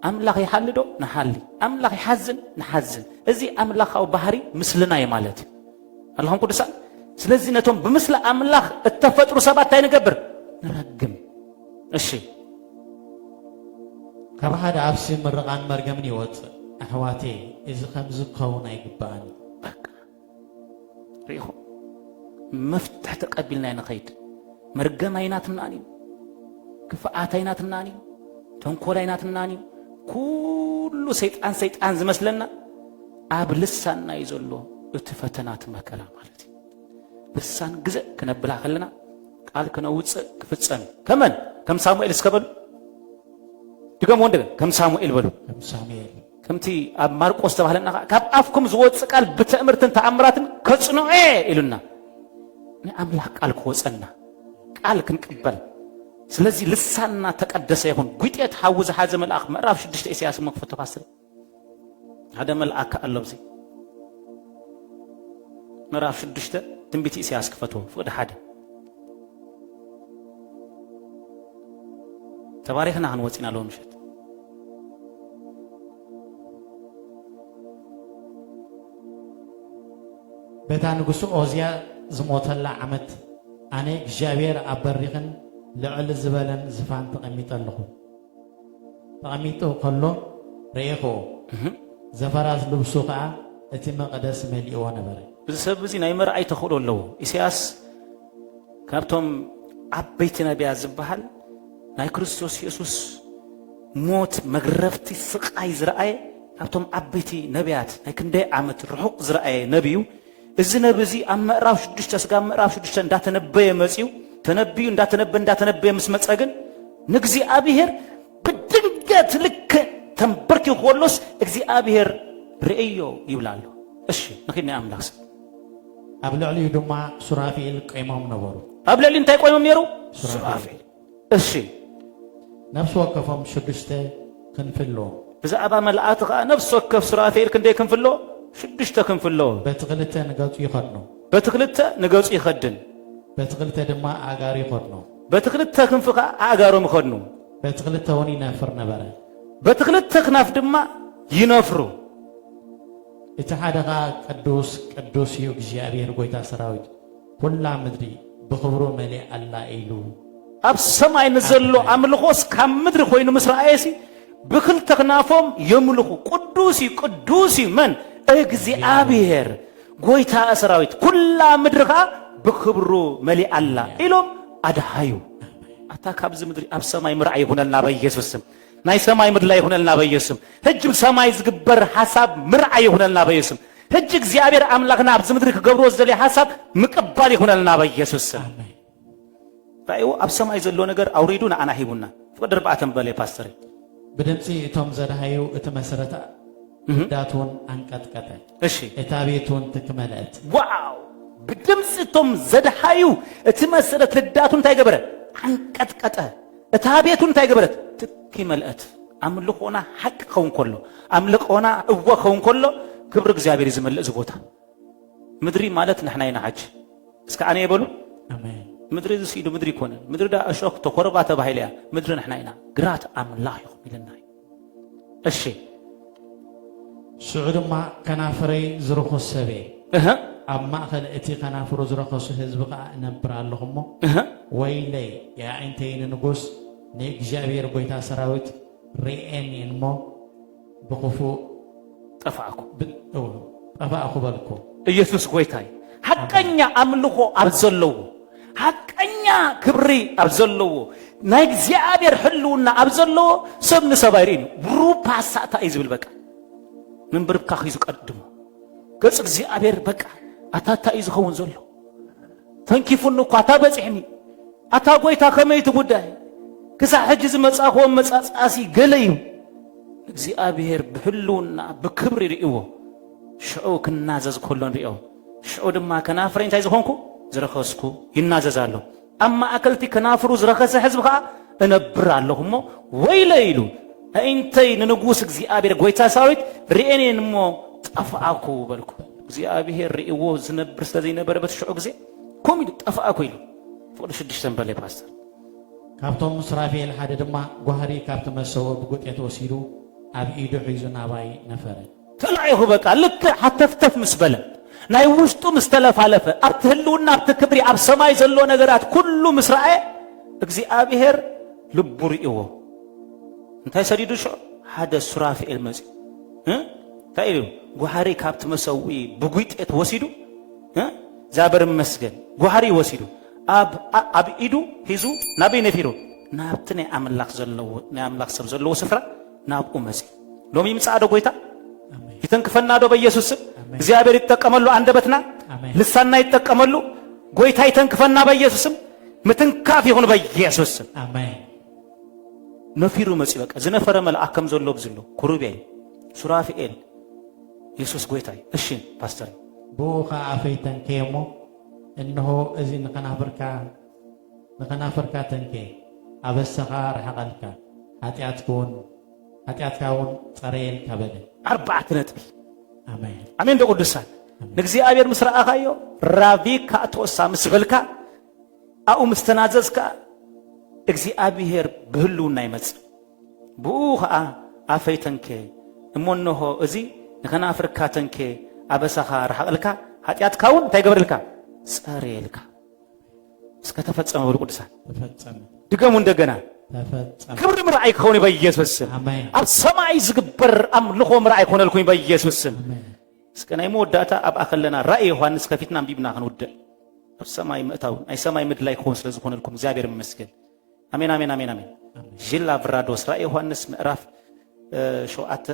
أملاخ يحلدو نحلي أملاخ يحزن نحزن إذا أملاخ أو بحري مثلنا يمالتي اللهم قدسا سلزي نتوم بمثل أملاخ التفتر سبات تاين قبر نرقم الشيء كبحاد عبسي مرقان مرقمني وات أحواتي إذا خمزب خونا يقباني ريخو مفتح تقبلنا ينخيد مرقم ايناتنا ناني كفاءات ايناتنا ناني تنكول ايناتنا ناني كل سيطان زمسلنا عاب لسان يزولو اتفتنات مكلا مالتي لسان جزء كنبلا خلنا قال كنوص كفصم كمن كم ساموئيل اسكبل دغم وند كم ساموئيل بلو كم ساموئيل كمتي اب مارقوس تبالنا كاب افكم زوص قال بتامرتن تامراتن كصنو يلنا ني املاك قال كوصنا قال كنقبل ስለዚህ ልሳንና ተቀደሰ ይሁን ጉጤት ሐውዝ ሐዘ መልአክ ምዕራፍ 6 ኢሳይያስ መክፈት ተፋሰረ هذا መልአክ አለብዚ ምዕራፍ 6 ትንቢት ኢሳይያስ ከፈቶ ወደ ሓደ ተባረክና አንወጽና ለምሽት ቤታ ንጉስ ኦዚያ ዝሞተላ ዓመት አኔ እግዚአብሔር አበሪኽን لعل الزبالن زفان تقميطلخو تقميطو كله ريخو زفراز لبسو قا اتي مقدس مليو نبر بسبب زي ناي مرعي تخولو لو إسياس كابتم عبيت نبي زبحال ناي كريستوس يسوس موت مغرفتي سقاي زرعي كابتم عبيتي نبيات ناي كندي عمت رحق زرعي نبيو اذا نبزي اما راف 6 سغا راف 6 እንዳተነበየ መጽዩ ተነብዩ እንዳተነበየ መስመጸግን ንግዚአብሔር በድንገት ልክ ተንበርኪ ሆሎስ እግዚአብሔር ርእዮ ይብላሉ እሺ ንኺና አምላክስ አብለዕሊ ድማ ሱራፊል ቀይማም ነበሩ አብለዕሊ እንታይ ቆይሞም ነሩ ሱራፊል እሺ ነፍስ ወከፈም 6 ክንፍሎ ብዛዕባ መልአክ ነፍስ ወከፍ ሱራፊል ክንደይ ክንፍሎ ሽድሽተ ክንፍ ኣለዎ በትክልተ ንገጹ ይኸድኑ በትክልተ ንገጹ ይኸድን በትክልተ ድማ ኣጋሩ ይኸድኑ በትክልተ ክንፍ ከዓ ኣጋሮም ይኸድኑ በትክልተ እውን ይነፍር ነበረ በትክልተ ክናፍ ድማ ይነፍሩ እቲ ሓደ ኸ ቅዱስ ቅዱስ እዩ እግዚኣብሔር ጎይታ ሰራዊት ኩላ ምድሪ ብኽብሩ መሊእ ኣላ ኢሉ ኣብ ሰማይ ንዘሎ ኣምልኾስ ካብ ምድሪ ኮይኑ ምስ ረኣየሲ ብክልተ ክናፎም የምልኹ ቅዱስ መን እግዚአብሔር ጎይታ ሰራዊት ኩላ ምድሪ ከዓ ብክብሩ መሊእ ኣላ ኢሎም ኣድሃዩ ኣታ ካብዚ ምድሪ ኣብ ሰማይ ምርኣይ ይኹነልና በኢየሱስ ስም ናይ ሰማይ ምድሪ ላይ ይኹነልና በኢየሱስ ስም ሕጂ ሰማይ ዝግበር ሓሳብ ምርኣይ ይኹነልና በኢየሱስ ስም ሕጂ እግዚአብሔር ኣምላኽና ኣብዚ ምድሪ ክገብሮ ዝደለየ ሓሳብ ምቅባል ይኹነልና በኢየሱስ ስም ራእዩ ኣብ ሰማይ ዘሎ ነገር ኣውሪዱ ንኣና ሂቡና ፍቅድር ባዕተን በለ ፓስተር ብድምፂ እቶም ዘድሃዩ እቲ መሰረታ ዳቱን አንቀጥቀጠ እሺ እታ ቤቱን ትክመለት ዋው ብድምፂ እቶም ዘድሃዩ እቲ መሰረት ልዳቱን እንታይ ገበረ አንቀጥቀጠ እታ ቤቱን እንታይ ገበረት ትክመለት ኣምልኾና ሓቂ ከውን ከሎ ኣምልኾና እወ ከውን ከሎ ክብሪ እግዚአብሔር ዝመልእ ዝቦታ ምድሪ ማለት ንሕና ኢና ሓጂ እስከ ኣነ የበሉ አሜን ምድሪ ዝሲዱ ምድሪ ይኮነን ምድሪ ዳ እሾክ ተኮረባ ተባሂለ ያ ምድሪ ንሕና ኢና ግራት ኣምላኽ ይኹም ኢልና እሺ ሽዑ ድማ ከናፍረይ ዝርኹስ ሰበ ኣብ ማእኸል እቲ ከናፍሩ ዝረኸሱ ህዝቢ ከዓ እነብር ኣለኹ እሞ ወይለይ የአይንተይ ንጉስ ንእግዚአብሔር ጎይታ ሰራዊት ርኤኒ እሞ ብኽፉእ ጠፋእኩ በልኩ ኢየሱስ ጎይታይ ሓቀኛ ኣምልኾ ኣብ ዘለዎ ሓቀኛ ክብሪ ኣብ ዘለዎ ናይ እግዚአብሔር ሕልውና ኣብ ዘለዎ ሰብ ንሰብ ኣይርኢን ብሩፓሳእታ እዩ ዝብል በቃ ምንብርብካ ኺዙ ቀድሞ ገጽ እግዚአብሔር በቃ ኣታታ እዩ ዝኸውን ዘሎ ተንኪፉኒ እኳ ኣታ በፂሕኒ ኣታ ጎይታ ከመይቲ ጉዳይ ክሳብ ሕጂ ዝመጻኽዎም መጻጻሲ ገለ እዩ እግዚአብሔር ብሕልውና ብክብሪ ይርእዎ ሽዑ ክናዘዝ ከሎ ንሪኦ ሽዑ ድማ ከናፍረይ እንታይ ዝኾንኩ ዝረኸስኩ ይናዘዝ ኣሎ ኣብ ማእከልቲ ከናፍሩ ዝረኸሰ ህዝቢ ከዓ እነብር ኣለኹ እሞ ወይለ ኢሉ ኣእንተይ ንንጉስ እግዚአብሔር ጎይታ ሰራዊት ርኤኒን እሞ ጠፋእኩ በልኩ እግዚአብሔር ርእይዎ ዝነብር ስለዘይነበረ በቲ ሽዑ ግዜ ከምኡ ኢሉ ጠፋእኩ ኢሉ ፍቅዲ 6 በለ ፓስተር ካብቶም ሱራፌል ሓደ ድማ ጓህሪ ካብቲ መሰቦ ብጉጤት ወሲዱ ኣብ ኢዱ ሒዙ ናባይ ነፈረ ተላዒኹ በቃ ልክ ሓተፍተፍ ምስ በለ ናይ ውሽጡ ምስ ተለፋለፈ ኣብቲ ህልውና ኣብቲ ክብሪ ኣብ ሰማይ ዘሎ ነገራት ኩሉ ምስ ረአየ እግዚአብሔር ልቡ ርእይዎ እንታይ ሰዲዱ ሽዑ ሓደ ሱራፌል መፂ እንታይ ኢሉ ጓህሪ ካብቲ መሰዊ ብጉጤት ወሲዱ ዛበር መስገን ጓህሪ ወሲዱ ኣብ ኢዱ ሒዙ ናበይ ነፊሩ ናብቲ ናይ ኣምላኽ ዘለዎ ናይ ኣምላኽ ሰብ ዘለዎ ስፍራ ናብኡ መፂ ሎሚ ምጽኣዶ ጎይታ ይተንክፈና ዶ በኢየሱስ ስም እግዚአብሔር ይተቀመሉ አንደበትና ልሳና ይተቀመሉ ጎይታ ይተንክፈና በኢየሱስ ስም ምትንካፍ ይሁን በኢየሱስ ስም አሜን ነፊሩ መፂ በቃ ዝነፈረ መልአክ ከም ዘሎ ብዝሎ ኩሩቤል ሱራፌል ኢየሱስ ጎይታይ እሺ ፓስተር ቦኻ አፈይተን ከሞ እነሆ እዚ ንኸናፍርካ ተንከ ኣበሰኻ ረሓቐልካ ኃጢአትካውን ጸረየልካ በለ 4 ነጥቢ አሜን አሜን ደቅዱሳን ንእግዚአብሔር ምስ ረኣኻዮ ራቢካ ተወሳ ምስ በልካ ኣኡ ምስ ተናዘዝካ እግዚአብሔር ብህልውና ይመጽእ ብኡ ከዓ ኣፈይ ተንከ እሞ እንሆ እዚ ንኸናፍርካ ተንከ ኣበሰኻ ረሓቐልካ ኃጢአትካውን እንታይ ገበረልካ ጸረየልካ እስከ ተፈጸመ በሉ ቅዱሳን ተፈጸመ ድገሙ እንደገና ተፈጸመ ክብሪ ምርኣይ ክኸውን በኢየሱስ ስም ኣብ ሰማይ ዝግበር ኣምልኾ ምርኣይ ክኾነልኩኝ በኢየሱስ ስም እስከ ናይ መወዳእታ ኣብኣ ከለና ራእይ ዮሐንስ ከፊትና አንቢብና ክንውድእ ኣብ ሰማይ ምእታው ናይ ሰማይ ምድላይ ክኸውን ስለ ዝኾነልኩም እግዚአብሔር ይመስገን አሜን አሜን አሜን አሜን ጅላ ብራዶስ ራእይ ዮሐንስ ምዕራፍ 7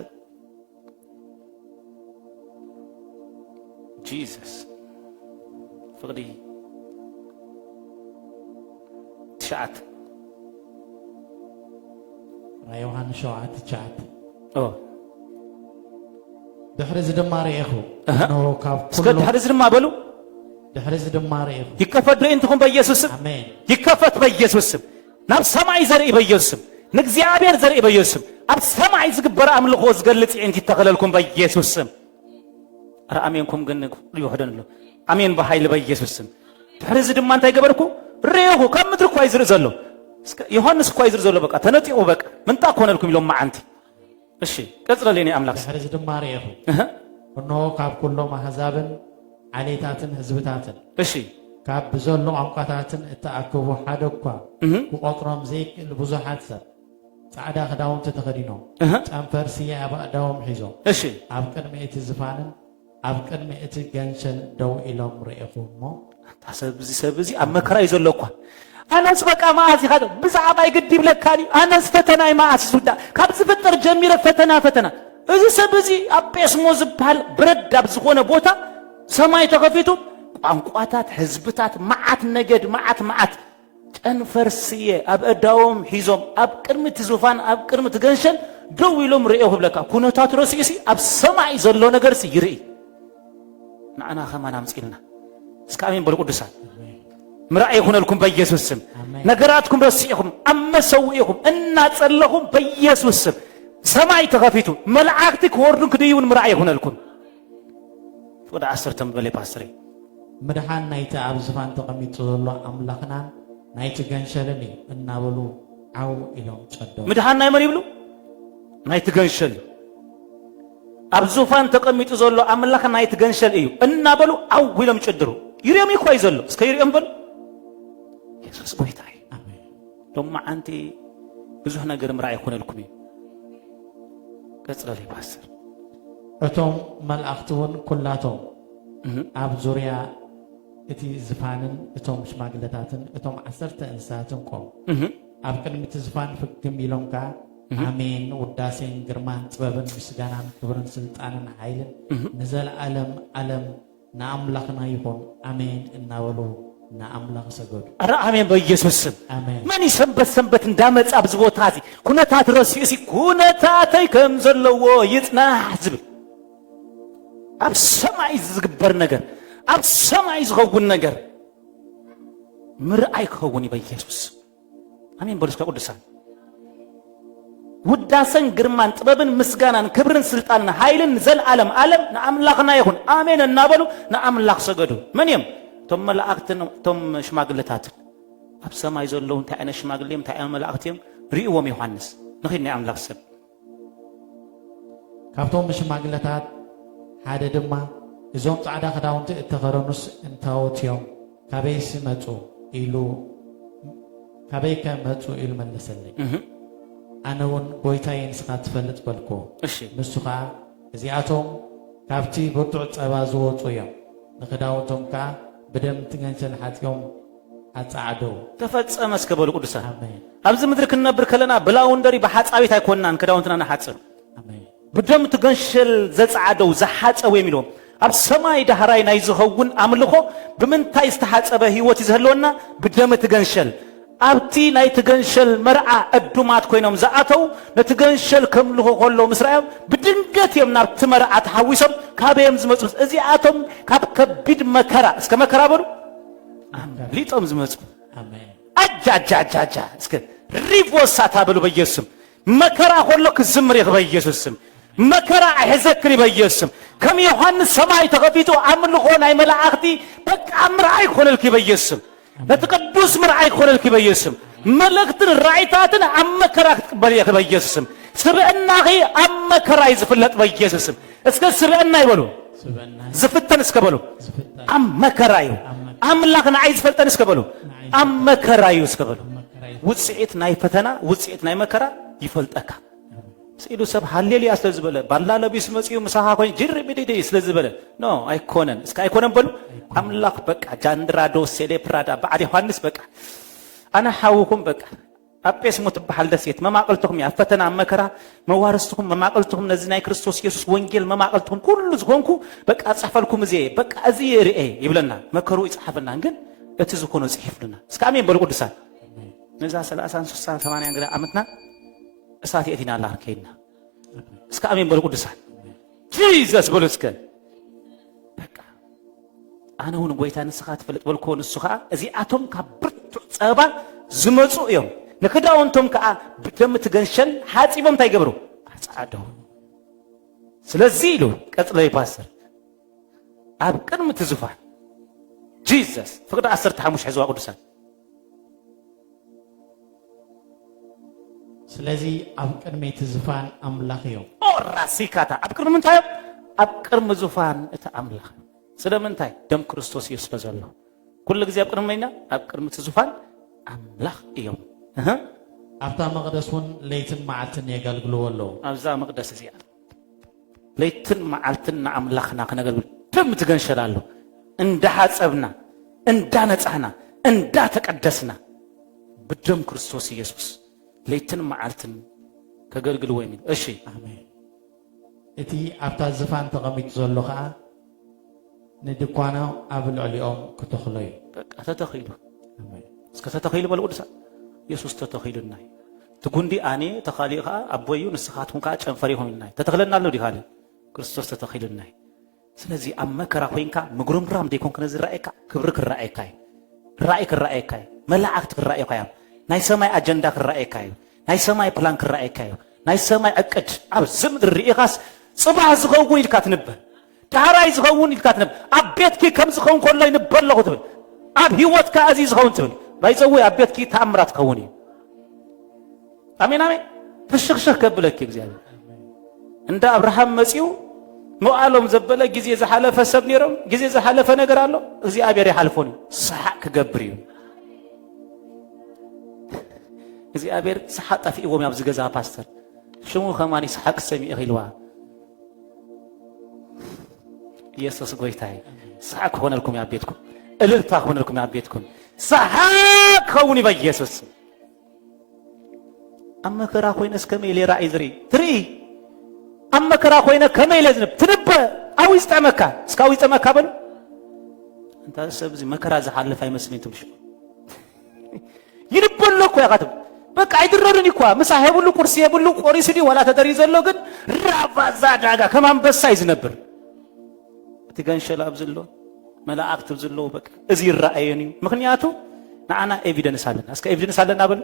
ጂሰስ ፍቅዲ 9 ራእይ ዮሐንስ 7 ድሕሪ ድማ ርኢኹ እነሆ ካብ ኩሉ ድሕሪ ድማ በሉ ድሕሪ ድማ ርኢኹ ይከፈት ርኢንትኹም በኢየሱስ ስም አሜን ይከፈት በኢየሱስ ስም ናብ ሰማይ ዘርኢ በኢየሱስ ስም ንእግዚአብሔር ዘርኢ በኢየሱስ ስም ኣብ ሰማይ ዝግበር ኣምልኾ ዝገልጽ ዕንቲ ተኸለልኩም በኢየሱስ ስም አሜንኩም ግን ይወደን ነው አሜን በኃይል በኢየሱስ ስም ድሕሪዝ ድማ እንታይ ገበርኩ ሬሁ ከም ምድር እኮ አይዝር ዘሎ ዮሐንስ እኮ አይዝር ዘሎ በቃ ተነጢቁ በቃ ምንጣ ኮነልኩም ኢሎም ማዓንቲ እሺ ቀጽለለኒ አምላክ ድሕሪዝ ድማ ሬሁ እነሆ ካብ ኩሎም አሕዛብን ዓሌታትን ህዝብታትን እሺ ካብ ብዘሎ ቋንቋታትን እተኣከቡ ሓደ እኳ ክቆጥሮም ዘይክእል ብዙሓት ሰብ ጻዕዳ ክዳውንቲ ተኸዲኖም ጨንፈር ስየ ኣብ ኣእዳዎም ሒዞም እሺ ኣብ ቅድሚ እቲ ዝፋንን ኣብ ቅድሚ እቲ ገንሸል ደው ኢሎም ርኢኹም እሞ ሰብዚ ኣብ መከራ እዩ ዘሎ እኳ ኣነስ በቃ መዓስ ኢኻ ብዛዕባ ይግድብ ለካኒ ኣነስ ፈተናይ መዓስ ይስውዳ ካብ ዝፍጠር ጀሚረ ፈተና እዚ ሰብ እዚ ኣብ ጴስሞ ዝበሃል ብረድ ኣብ ዝኾነ ቦታ ሰማይ ተኸፊቱ ቋንቋታት ህዝብታት መዓት ነገድ መዓት ጨንፈር ስየ ኣብ ኣእዳዎም ሒዞም ኣብ ቅድሚ እቲ ዙፋን ኣብ ቅድሚ እቲ ገንሸል ደው ኢሎም ርኢኹም ለካ ኩነታት ረሲእሲ ኣብ ሰማይ ዘሎ ነገርሲ ይርኢ ንዓና ኸማን ኣምፂልና እስከ ኣሜን በሉ ቅዱሳን ምርኣይ ይኹነልኩም በኢየሱስ ስም ነገራትኩም ረሲእኹም ኣብ መሰዊኢኹም እናጸለኹም በኢየሱስ ስም ሰማይ ተኸፊቱ መላእክቲ ክወርዱን ክድይውን ምርኣይ ይኹነልኩም ወደ 10 በለ ፓስተር ምድሓን ናይቲ ኣብ ዝፋን ተቐሚጡ ዘሎ ኣምላኽናን ናይቲ ገንሸልን እዩ እናበሉ ዓው ኢሎም ጸደው ምድሓን ናይ መን ይብሉ ናይቲ ገንሸል ኣብ ዙፋን ተቐሚጡ ዘሎ ኣምላኽ ናይቲ ገንሸል እዩ እናበሉ ዓው ኢሎም ጭድሩ ይርኦም ይኳ እዩ ዘሎ እስከ ይርኦም በሉ ኢየሱስ ጎይታ እዩ ኣሜን ሎማ ዓንቲ ብዙሕ ነገር ምርኣይ ይኹነልኩም እዩ ቀጽለለይ ፓስተር እቶም መላእኽቲ እውን ኩላቶም ኣብ ዙርያ እቲ ዝፋንን እቶም ሽማግለታትን እቶም 10 እንስሳትን ቆሙ ኣብ ቅድሚ እቲ ዝፋን ፍግም ኢሎም ከዓ አሜን ውዳሴን ግርማን ጥበብን ምስጋናን ክብርን ስልጣንን ኃይልን ንዘለዓለም ዓለም ንአምላኽና ይሁን አሜን እናበሉ ንአምላኽ ሰገዱ። አረ አሜን በኢየሱስ ስም አሜን። ማን ሰንበት እንዳመጻ ብዝቦታዚ ኩነታት ረሲሲ ኩነታተይ ከም ዘለዎ ይጽናሕ ዝብል ኣብ ሰማይ ዝግበር ነገር ኣብ ሰማይ ዝኸውን ነገር ምርአይ ክኸውን በኢየሱስ አሜን በሉስ ቅዱሳን ውዳሴን ግርማን ጥበብን ምስጋናን ክብርን ስልጣንን ኃይልን ዘለዓለም ዓለም ንአምላኽና ይሁን አሜን እናበሉ ንአምላኽ ሰገዱ። ምንም ቶም መላእክትን ቶም ሽማግለታት ኣብ ሰማይ ዘለውን እንታይ ዓይነት ሽማግሌም እንታይ ዓይነት መላእክትም ሪእዎም ዮሐንስ ንኺድና አምላኽ ሰብ ካብቶም ሽማግለታት ሓደ ድማ እዞም ጻዕዳ ክዳውንቲ እተኸረኑስ እንታወትዮም ካበይስ መጹ ኢሉ ካበይ ከመጹ ኢሉ መለሰለኝ። ኣነ እውን ጎይታዬ ንስኻ ትፈልጥ በልኮ ንሱ ከዓ እዚኣቶም ካብቲ ብርቱዕ ጸባ ዝወፁ እዮም ንክዳውንቶም ከዓ ብደም ትገንቸል ሓጢኦም ኣጻዕደው ተፈጸመ እስከበሉ ቅዱሳን አሜን። ኣብዚ ምድሪ ክንነብር ከለና ብላውንደሪ ብሓፃዊት ኣይኮንናን ክዳውንትና ንሓፅር አሜን። ብደም ትገንሸል ዘጻዕደው ዝሓፀው የሚሎም ኣብ ሰማይ ዳህራይ ናይ ዝኸውን ኣምልኾ ብምንታይ ዝተሓፀበ ህይወት ይዘህልወና ብደም ትገንሸል ኣብቲ ናይ ትገንሸል መርዓ ዕዱማት ኮይኖም ዝኣተው ነትገንሸል ከምልኾ ከሎ ምስራዮም ብድንገት እዮም ናብቲ መርዓ ተሓዊሶም ካበዮም ዝመፁ እዚኣቶም ካብ ከቢድ መከራ እስከ መከራ በሉ ሊጦም ዝመፁ አሜን። አጃጃጃጃ እስከ ሪቮሳታ በሉ በኢየሱስም መከራ ከሎ ክዝምር ይኽ በኢየሱስም መከራ አይሕዘክሪ በኢየሱስም ከም ዮሐንስ ሰማይ ተኸፊቱ ኣምልኾ ናይ መላእኽቲ በቃ ምርኣይ ኮነልኪ በኢየሱስም ነትቅዱስ ምርአይ ኮነልኪ በኢየሱስም መልእክትን ራእይታትን ኣብ መከራ ክትቅበል ኢኺ በኢየሱስም ስብዕናኺ ኣብ መከራ ዝፍለጥ በኢየሱስም እስከ ስብዕና ይበሉ ዝፍተን እስከ በሉ ኣብ መከራ እዩ ኣምላኽ ንዓይ ዝፈልጠን እስከ በሉ ኣብ መከራ እዩ እስከ በሉ ውፅኢት ናይ ፈተና ውፅኢት ናይ መከራ ይፈልጠካ ስኢሉ ሰብ ሃሌሉያ ስለ ዝበለ ባላ ለቢስ መፅኡ ምሳኻ ኮይኑ ጅሪ ብድድ ስለ ዝበለ ኖ ኣይኮነን እስከ ኣይኮነን በሉ ኣምላኽ በቃ ጃንድራዶ ሴሌፕራዳ በዓል ዮሐንስ በቃ ኣነ ሓውኩም በቃ ኣብ ጴስሞ ትበሃል ደሴት መማቐልትኩም እያ ፈተና ኣብ መከራ መዋርስትኩም መማቐልትኩም ነዚ ናይ ክርስቶስ ኢየሱስ ወንጌል መማቐልትኩም ኩሉ ዝኾንኩ በቃ ጻፈልኩም እዚ በቃ እዚ ርኤ ይብለና መከሩ ይጽሓፈና ግን እቲ ዝኾነ ጽሒፍልና እስከ አሜን በሉ ቅዱሳን ነዛ 33 80 ግራ ዓመትና እሳት የቲና አላህ ከይና እስከ አሜን በሉ ቅዱሳን ጂሰስ በሉ እስከ በቃ ኣነ እውን ጎይታ ንስኻ ትፈልጥ በልኮ ንሱ ከዓ እዚኣቶም ካብ ብርቱዕ ጸባ ዝመፁ እዮም ንክዳውንቶም ከዓ ብደም ትገንሸል ሓፂቦም እንታይ ገብሩ ኣጻዕደው ስለዚ ኢሉ ቀጽለ ፓስተር ኣብ ቅድሚ ትዝፋን ጂሰስ ፍቅዲ 15 ሕዝዋ ቅዱሳን ስለዚ ኣብ ቅድሚ ትዝፋን ኣምላኽ እዮም ራሲካታ ኣብ ቅድሚ ምንታይ ኣብ ቅድሚ ዙፋን እቲ ኣምላኽ ስለምንታይ ደም ክርስቶስ ኢየሱስ ስለዘሎ ኩሉ ግዜ ኣብ ቅድሚ መይና ኣብ ቅድሚ ትዝፋን ኣምላኽ እዮም ኣብታ መቕደስ እውን ለይትን መዓልትን የገልግልዎ ኣለዉ ኣብዛ መቕደስ እዚኣ ለይትን መዓልትን ንኣምላኽና ክነገልግል ደም ትገንሸል ኣሎ እንዳሓፀብና እንዳነፃህና እንዳተቀደስና ብደም ክርስቶስ ኢየሱስ ለይትን መዓልትን ከገልግልዎ የሚል እሺ ኣሜን እቲ ኣብታ ዝፋን ተቐሚጡ ዘሎ ከዓ ንድኳና ኣብ ልዕሊኦም ክተኽሎ እዩ በቃ ተተኺሉ እስከ ተተኺሉ በል ቅዱሳን ኢየሱስ ተተኺሉና ትጉንዲ ኣነ ተኻሊእ ከዓ ኣቦዩ ንስኻትኩም ከዓ ጨንፈሪኹም ኢልና ተተኽለና ኣሎ ዲኻለ ክርስቶስ ተተኺሉና ስለዚ ኣብ መከራ ኮይንካ ምጉርምራም ደይኮንክ ነዝረአየካ ክብሪ ክረአየካ ራእይ ክረአየካ መላእክት ክረአየካ ናይ ሰማይ ኣጀንዳ ክረአየካ ናይ ሰማይ ፕላን ክረአየካ ናይ ሰማይ ዕቅድ ኣብ ዝምድር ርኢኻስ ጽባሕ ዝኸውን ኢልካ ትንበር ዳህራይ ዝኸውን ኢልካ ትንበር ኣብ ቤትኪ ከም ዝኸውን ከሎ ይንበለኹ ትብል ኣብ ሂወትካ እዚ ዝኸውን ትብል ባይፀዊ ኣብ ቤትኪ ተኣምራት ክኸውን እዩ ኣሜን ኣሜን ፍሽኽሽኽ ከብለኪ እግዚኣብሔር እንደ አብርሃም መጺው መዓሎም ዘበለ ጊዜ ዝሓለፈ ሰብ ነይሮም ጊዜ ዝሓለፈ ነገር ኣሎ እግዚኣብሔር ይሓልፎን ሰሓቅ ክገብር እዩ እግዚኣብሔር ሰሓቅ ጠፊእዎም ኣብ ዝገዛ ፓስተር ሽሙ ከማኒ ሰሓቅ ሰሚዕ ኢልዋ ኢየሱስ ጎይታይ ሰሓቅ ክኾነልኩም ኣብ ቤትኩም እልልታ ክኾነልኩም ኣብ ቤትኩም ሰሓቅ ክኸውን ይበ ኢየሱስ ኣብ መከራ ኮይነስ ከመይ ኢለ ራእይ ትርኢ ኣብ መከራ ኮይነ ከመይ ኢለ ዝንብ ትንበ ኣዊፅ ዝጠመካ እስካዊ ዝጠመካ በሉ እንታይ ሰብ እዚ መከራ ዝሓልፍ ኣይመስለኝ ትብልሽ ይንበሎ እኮ ያኻትም በቃ አይድረርን እኮ ምሳ ሄብሉ ቁርሲ ሄብሉ ቆሪስ ዲ ወላ ተደሪ ዘሎ ግን ራባዛ ዳጋ ከማንበሳ ይዝነብር እቲ ገንሸል ኣብ ዘሎ መላእክት ዘሎ በቃ እዚ ይራኣየኒ ምክንያቱ ንዓና ኤቪደንስ ኣለና እስከ ኤቪደንስ ኣለና በሉ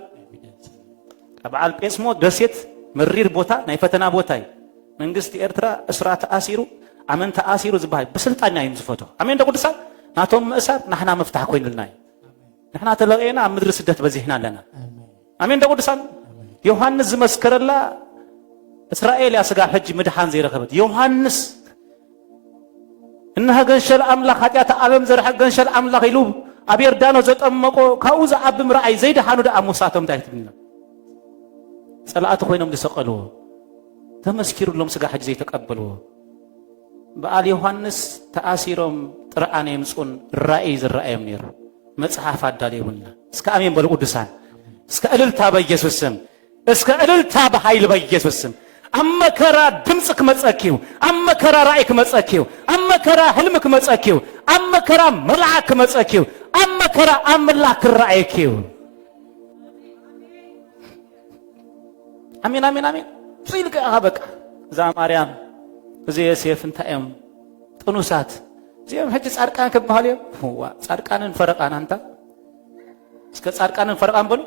በዓል ጴስሞ ደሴት መሪር ቦታ ናይ ፈተና ቦታ እዩ መንግስቲ ኤርትራ እስራት አሲሩ አመንታ አሲሩ ዝባል በስልጣኛ ይም ዝፈቶ አሜን ደቁድሳን ናቶም ምእሳር ናህና መፍታሕ ኮይንልና ናህና ተለቀና ምድር ስደት በዚህና ኣለና አሜን ደቁድሳን ዮሐንስ ዝመስከረላ እስራኤል ያስጋ ሕጅ ምድሃን ዘይረከበት ዮሐንስ እነሆ ገንሸል አምላኽ ኃጢአት ዓለም ዘርሐ ገንሸል አምላኽ ኢሉ ኣብ ዮርዳኖስ ዘጠመቆ ካብኡ ዝዓብም ራእይ ዘይደሃኑ ዳ ሙሳቶም ታይትብልና ጸላእት ኮይኖም ዝሰቀልዎ ተመስኪሩሎም ስጋ ሕጅ ዘይተቀበልዎ በዓል ዮሐንስ ተኣሲሮም ጥርዓነ የምፁን ራእይ ዝረአዮም ነይሩ መጽሓፍ አዳልየውና እስከ አሜን በሉ ቅዱሳን እስከ እልልታ በኢየሱስ ስም እስከ እልልታ በኃይል በኢየሱስ ስም አመከራ ድምጽ ክመጸኪው አመከራ ራእይ ክመጸኪው አመከራ ህልም ክመጸኪው አመከራ መልአክ ክመጸኪው አመከራ አምላክ ራእይኪው አሜን አሜን አሜን ጽልቀ አበቃ ዛ ማርያም እዚ የሴፍ እንታየም ጥኑሳት እዚኦም ሕጂ ጻድቃን ክበሃል እዮም ዋ ጻድቃንን ፈረቃን አንታ እስከ ጻድቃንን ፈረቃን በሉ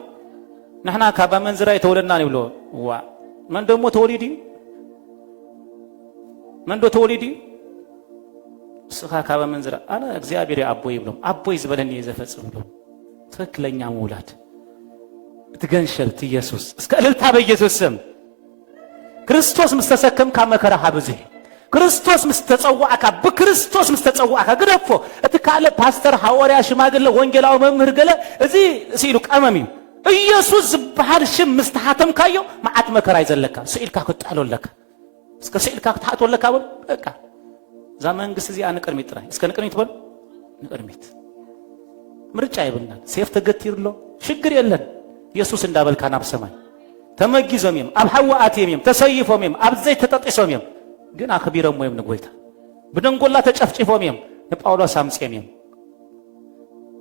ንሕና ካባ መንዝራ የተወለድና ይብሎ ዋ መን ደሞ ተወሊድ እዩ መን ዶ ተወሊድ እዩ እስኻ ካባ መንዝራ ኣነ እግዚአብሔር አቦይ ይብሎም አቦይ ዝበለኒ ዘፈጽም ብሎም ትክክለኛ መውላድ ትገንሸልት ኢየሱስ እስከ እልልታ በኢየሱስ ስም ክርስቶስ ምስተሰከምካ መከራ ሀብዚ ክርስቶስ ምስተጸዋዕካ በክርስቶስ ምስተጸዋዕካ ግደፎ እቲ ካለ ፓስተር ሐዋርያ ሽማግለ ወንጌላዊ መምህር ገለ እዚ ሲሉ ቀመም እዩ ኢየሱስ ዝበሃል ሽም ምስተሓተምካዮ ማዓት መከራ ይዘለካ ስኢልካ ክጣለለካ እስከ ስኢልካ ክትሓተለካ በቃ ዛ መንግስት እዚ ኣነ ቅድሚት ጥራይ እስከ ንቅድሚት በል ንቅድሚት ምርጫ ይብልና ሴፍ ተገቲርሎ ሽግር የለን ኢየሱስ እንዳበልካ ናብ ሰማይ ተመጊዞም እዮም ኣብ ሓዋኣትዮም እዮም ተሰይፎም እዮም ኣብ ዘይ ተጠጢሶም እዮም ግን ኣኽቢሮም እዮም ንጎይታ ብደንጎላ ተጨፍጭፎም እዮም ንጳውሎስ ኣምፅዮም እዮም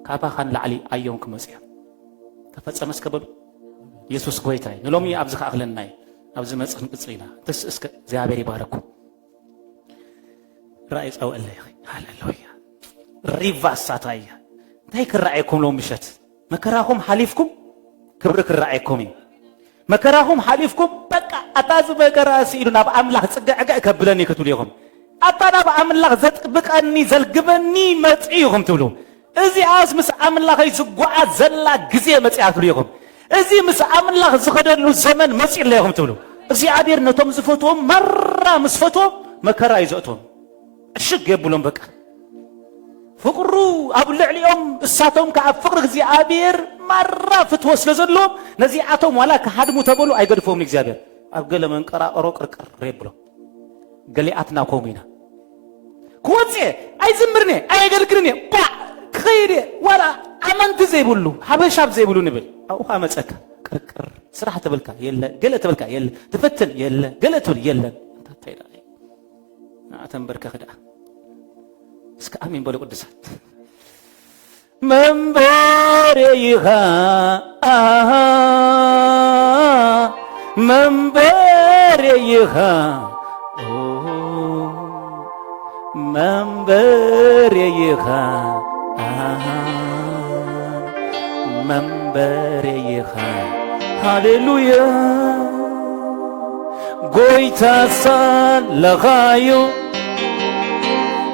ካባኻን ላዕሊ ኣዮም ክመፅዮም ተፈጸመ እስከበሉ ኢየሱስ ጎይታ ንሎሚ ኣብዚ ከኣኽለና ኣብዚ መፅን ቅፅኢና ትስ እስከ እግዚአብሔር ይባረኩ ራእይ ፀውዕለ ሃሌሉያ ሪቫሳታያ እንታይ ክረአየኩም ሎም ምሸት መከራኹም ሓሊፍኩም ክብሪ ክረአየኩም እዩ መከራኹም ሓሊፍኩም በቃ ኣታዝ መከራ ሲኢሉ ናብ ኣምላኽ ጽግዕግዕ ከብለኒ ክትብሉ ኢኹም أتانا بأملاك زتبقني زلقبني متعيهم تقولوا إذا أسمس أملاك يسقوا زلا جزية متعيهم تقولوا إذا مس أملاك زخدن الزمن متعي لهم تقولوا إذا عبير نتوم زفتهم مرة مسفتهم مكرا يزقتهم الشق يبولون بك فقروا أبو العليهم الساتهم كعب فقر إذا عبير مرة فتوس لزلهم نزيعتهم ولا كحدموا تقولوا أي قدفهم نكزابير أقول من قرأ أروك ريبلو قال لي أتنا قومينا كوتي أي زمرني أي قلقرني با خيري ولا أمنت زي بولو حبل شاب زي بولو نبل أو خامسك كركر صراحة تبلكا يلا قلت تبلكا يلا تفتن يلا قلت يلا أنت تيلا أتنبرك خدا اسك آمين بولو قدسات من باريها من باريها من باريها من باريها هاليلويا قويتا صال لغايو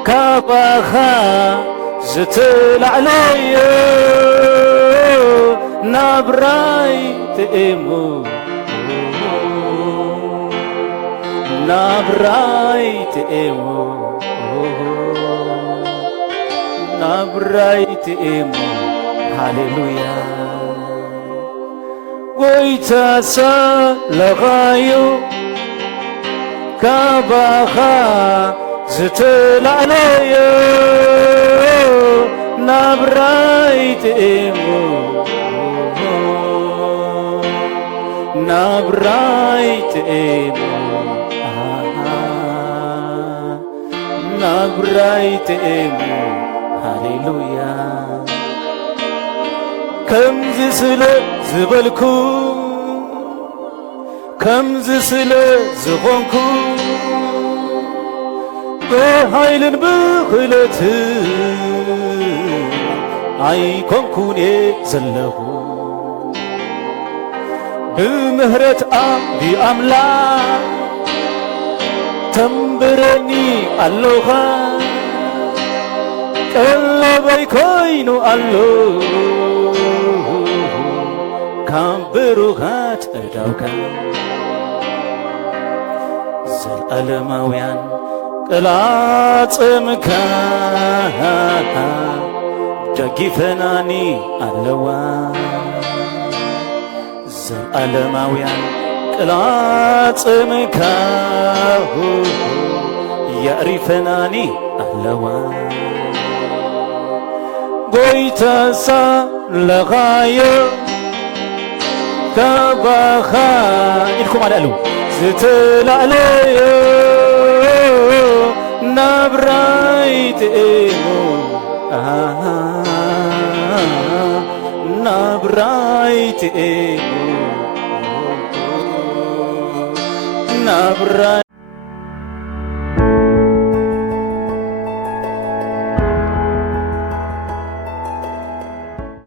كاباها زتل عليا نابراي تأمو نابراي تأمو نابراي تأمو هاليلويا ويتاسا لغايو كاباها زتل عليا نابراي تأمو نابراي تأمو نابراي تأمو هاليلويا كم زسلة زبلكو كم زسلة زغنكو بهايل بخلت عيكم كوني زلهو بمهرة أبي أملاك تنبرني اللغة قلبي كوينو اللو كبروغات أدوكا زل ألماويان قلات أمكا جاكي فناني اللوان زل ألماويان قلات أمكا يعرفناني اللوان بويتاسا لغاية كباخا إلكم على ألو زتل عليا نابرايت إيمو نابرايت إيمو نابرايت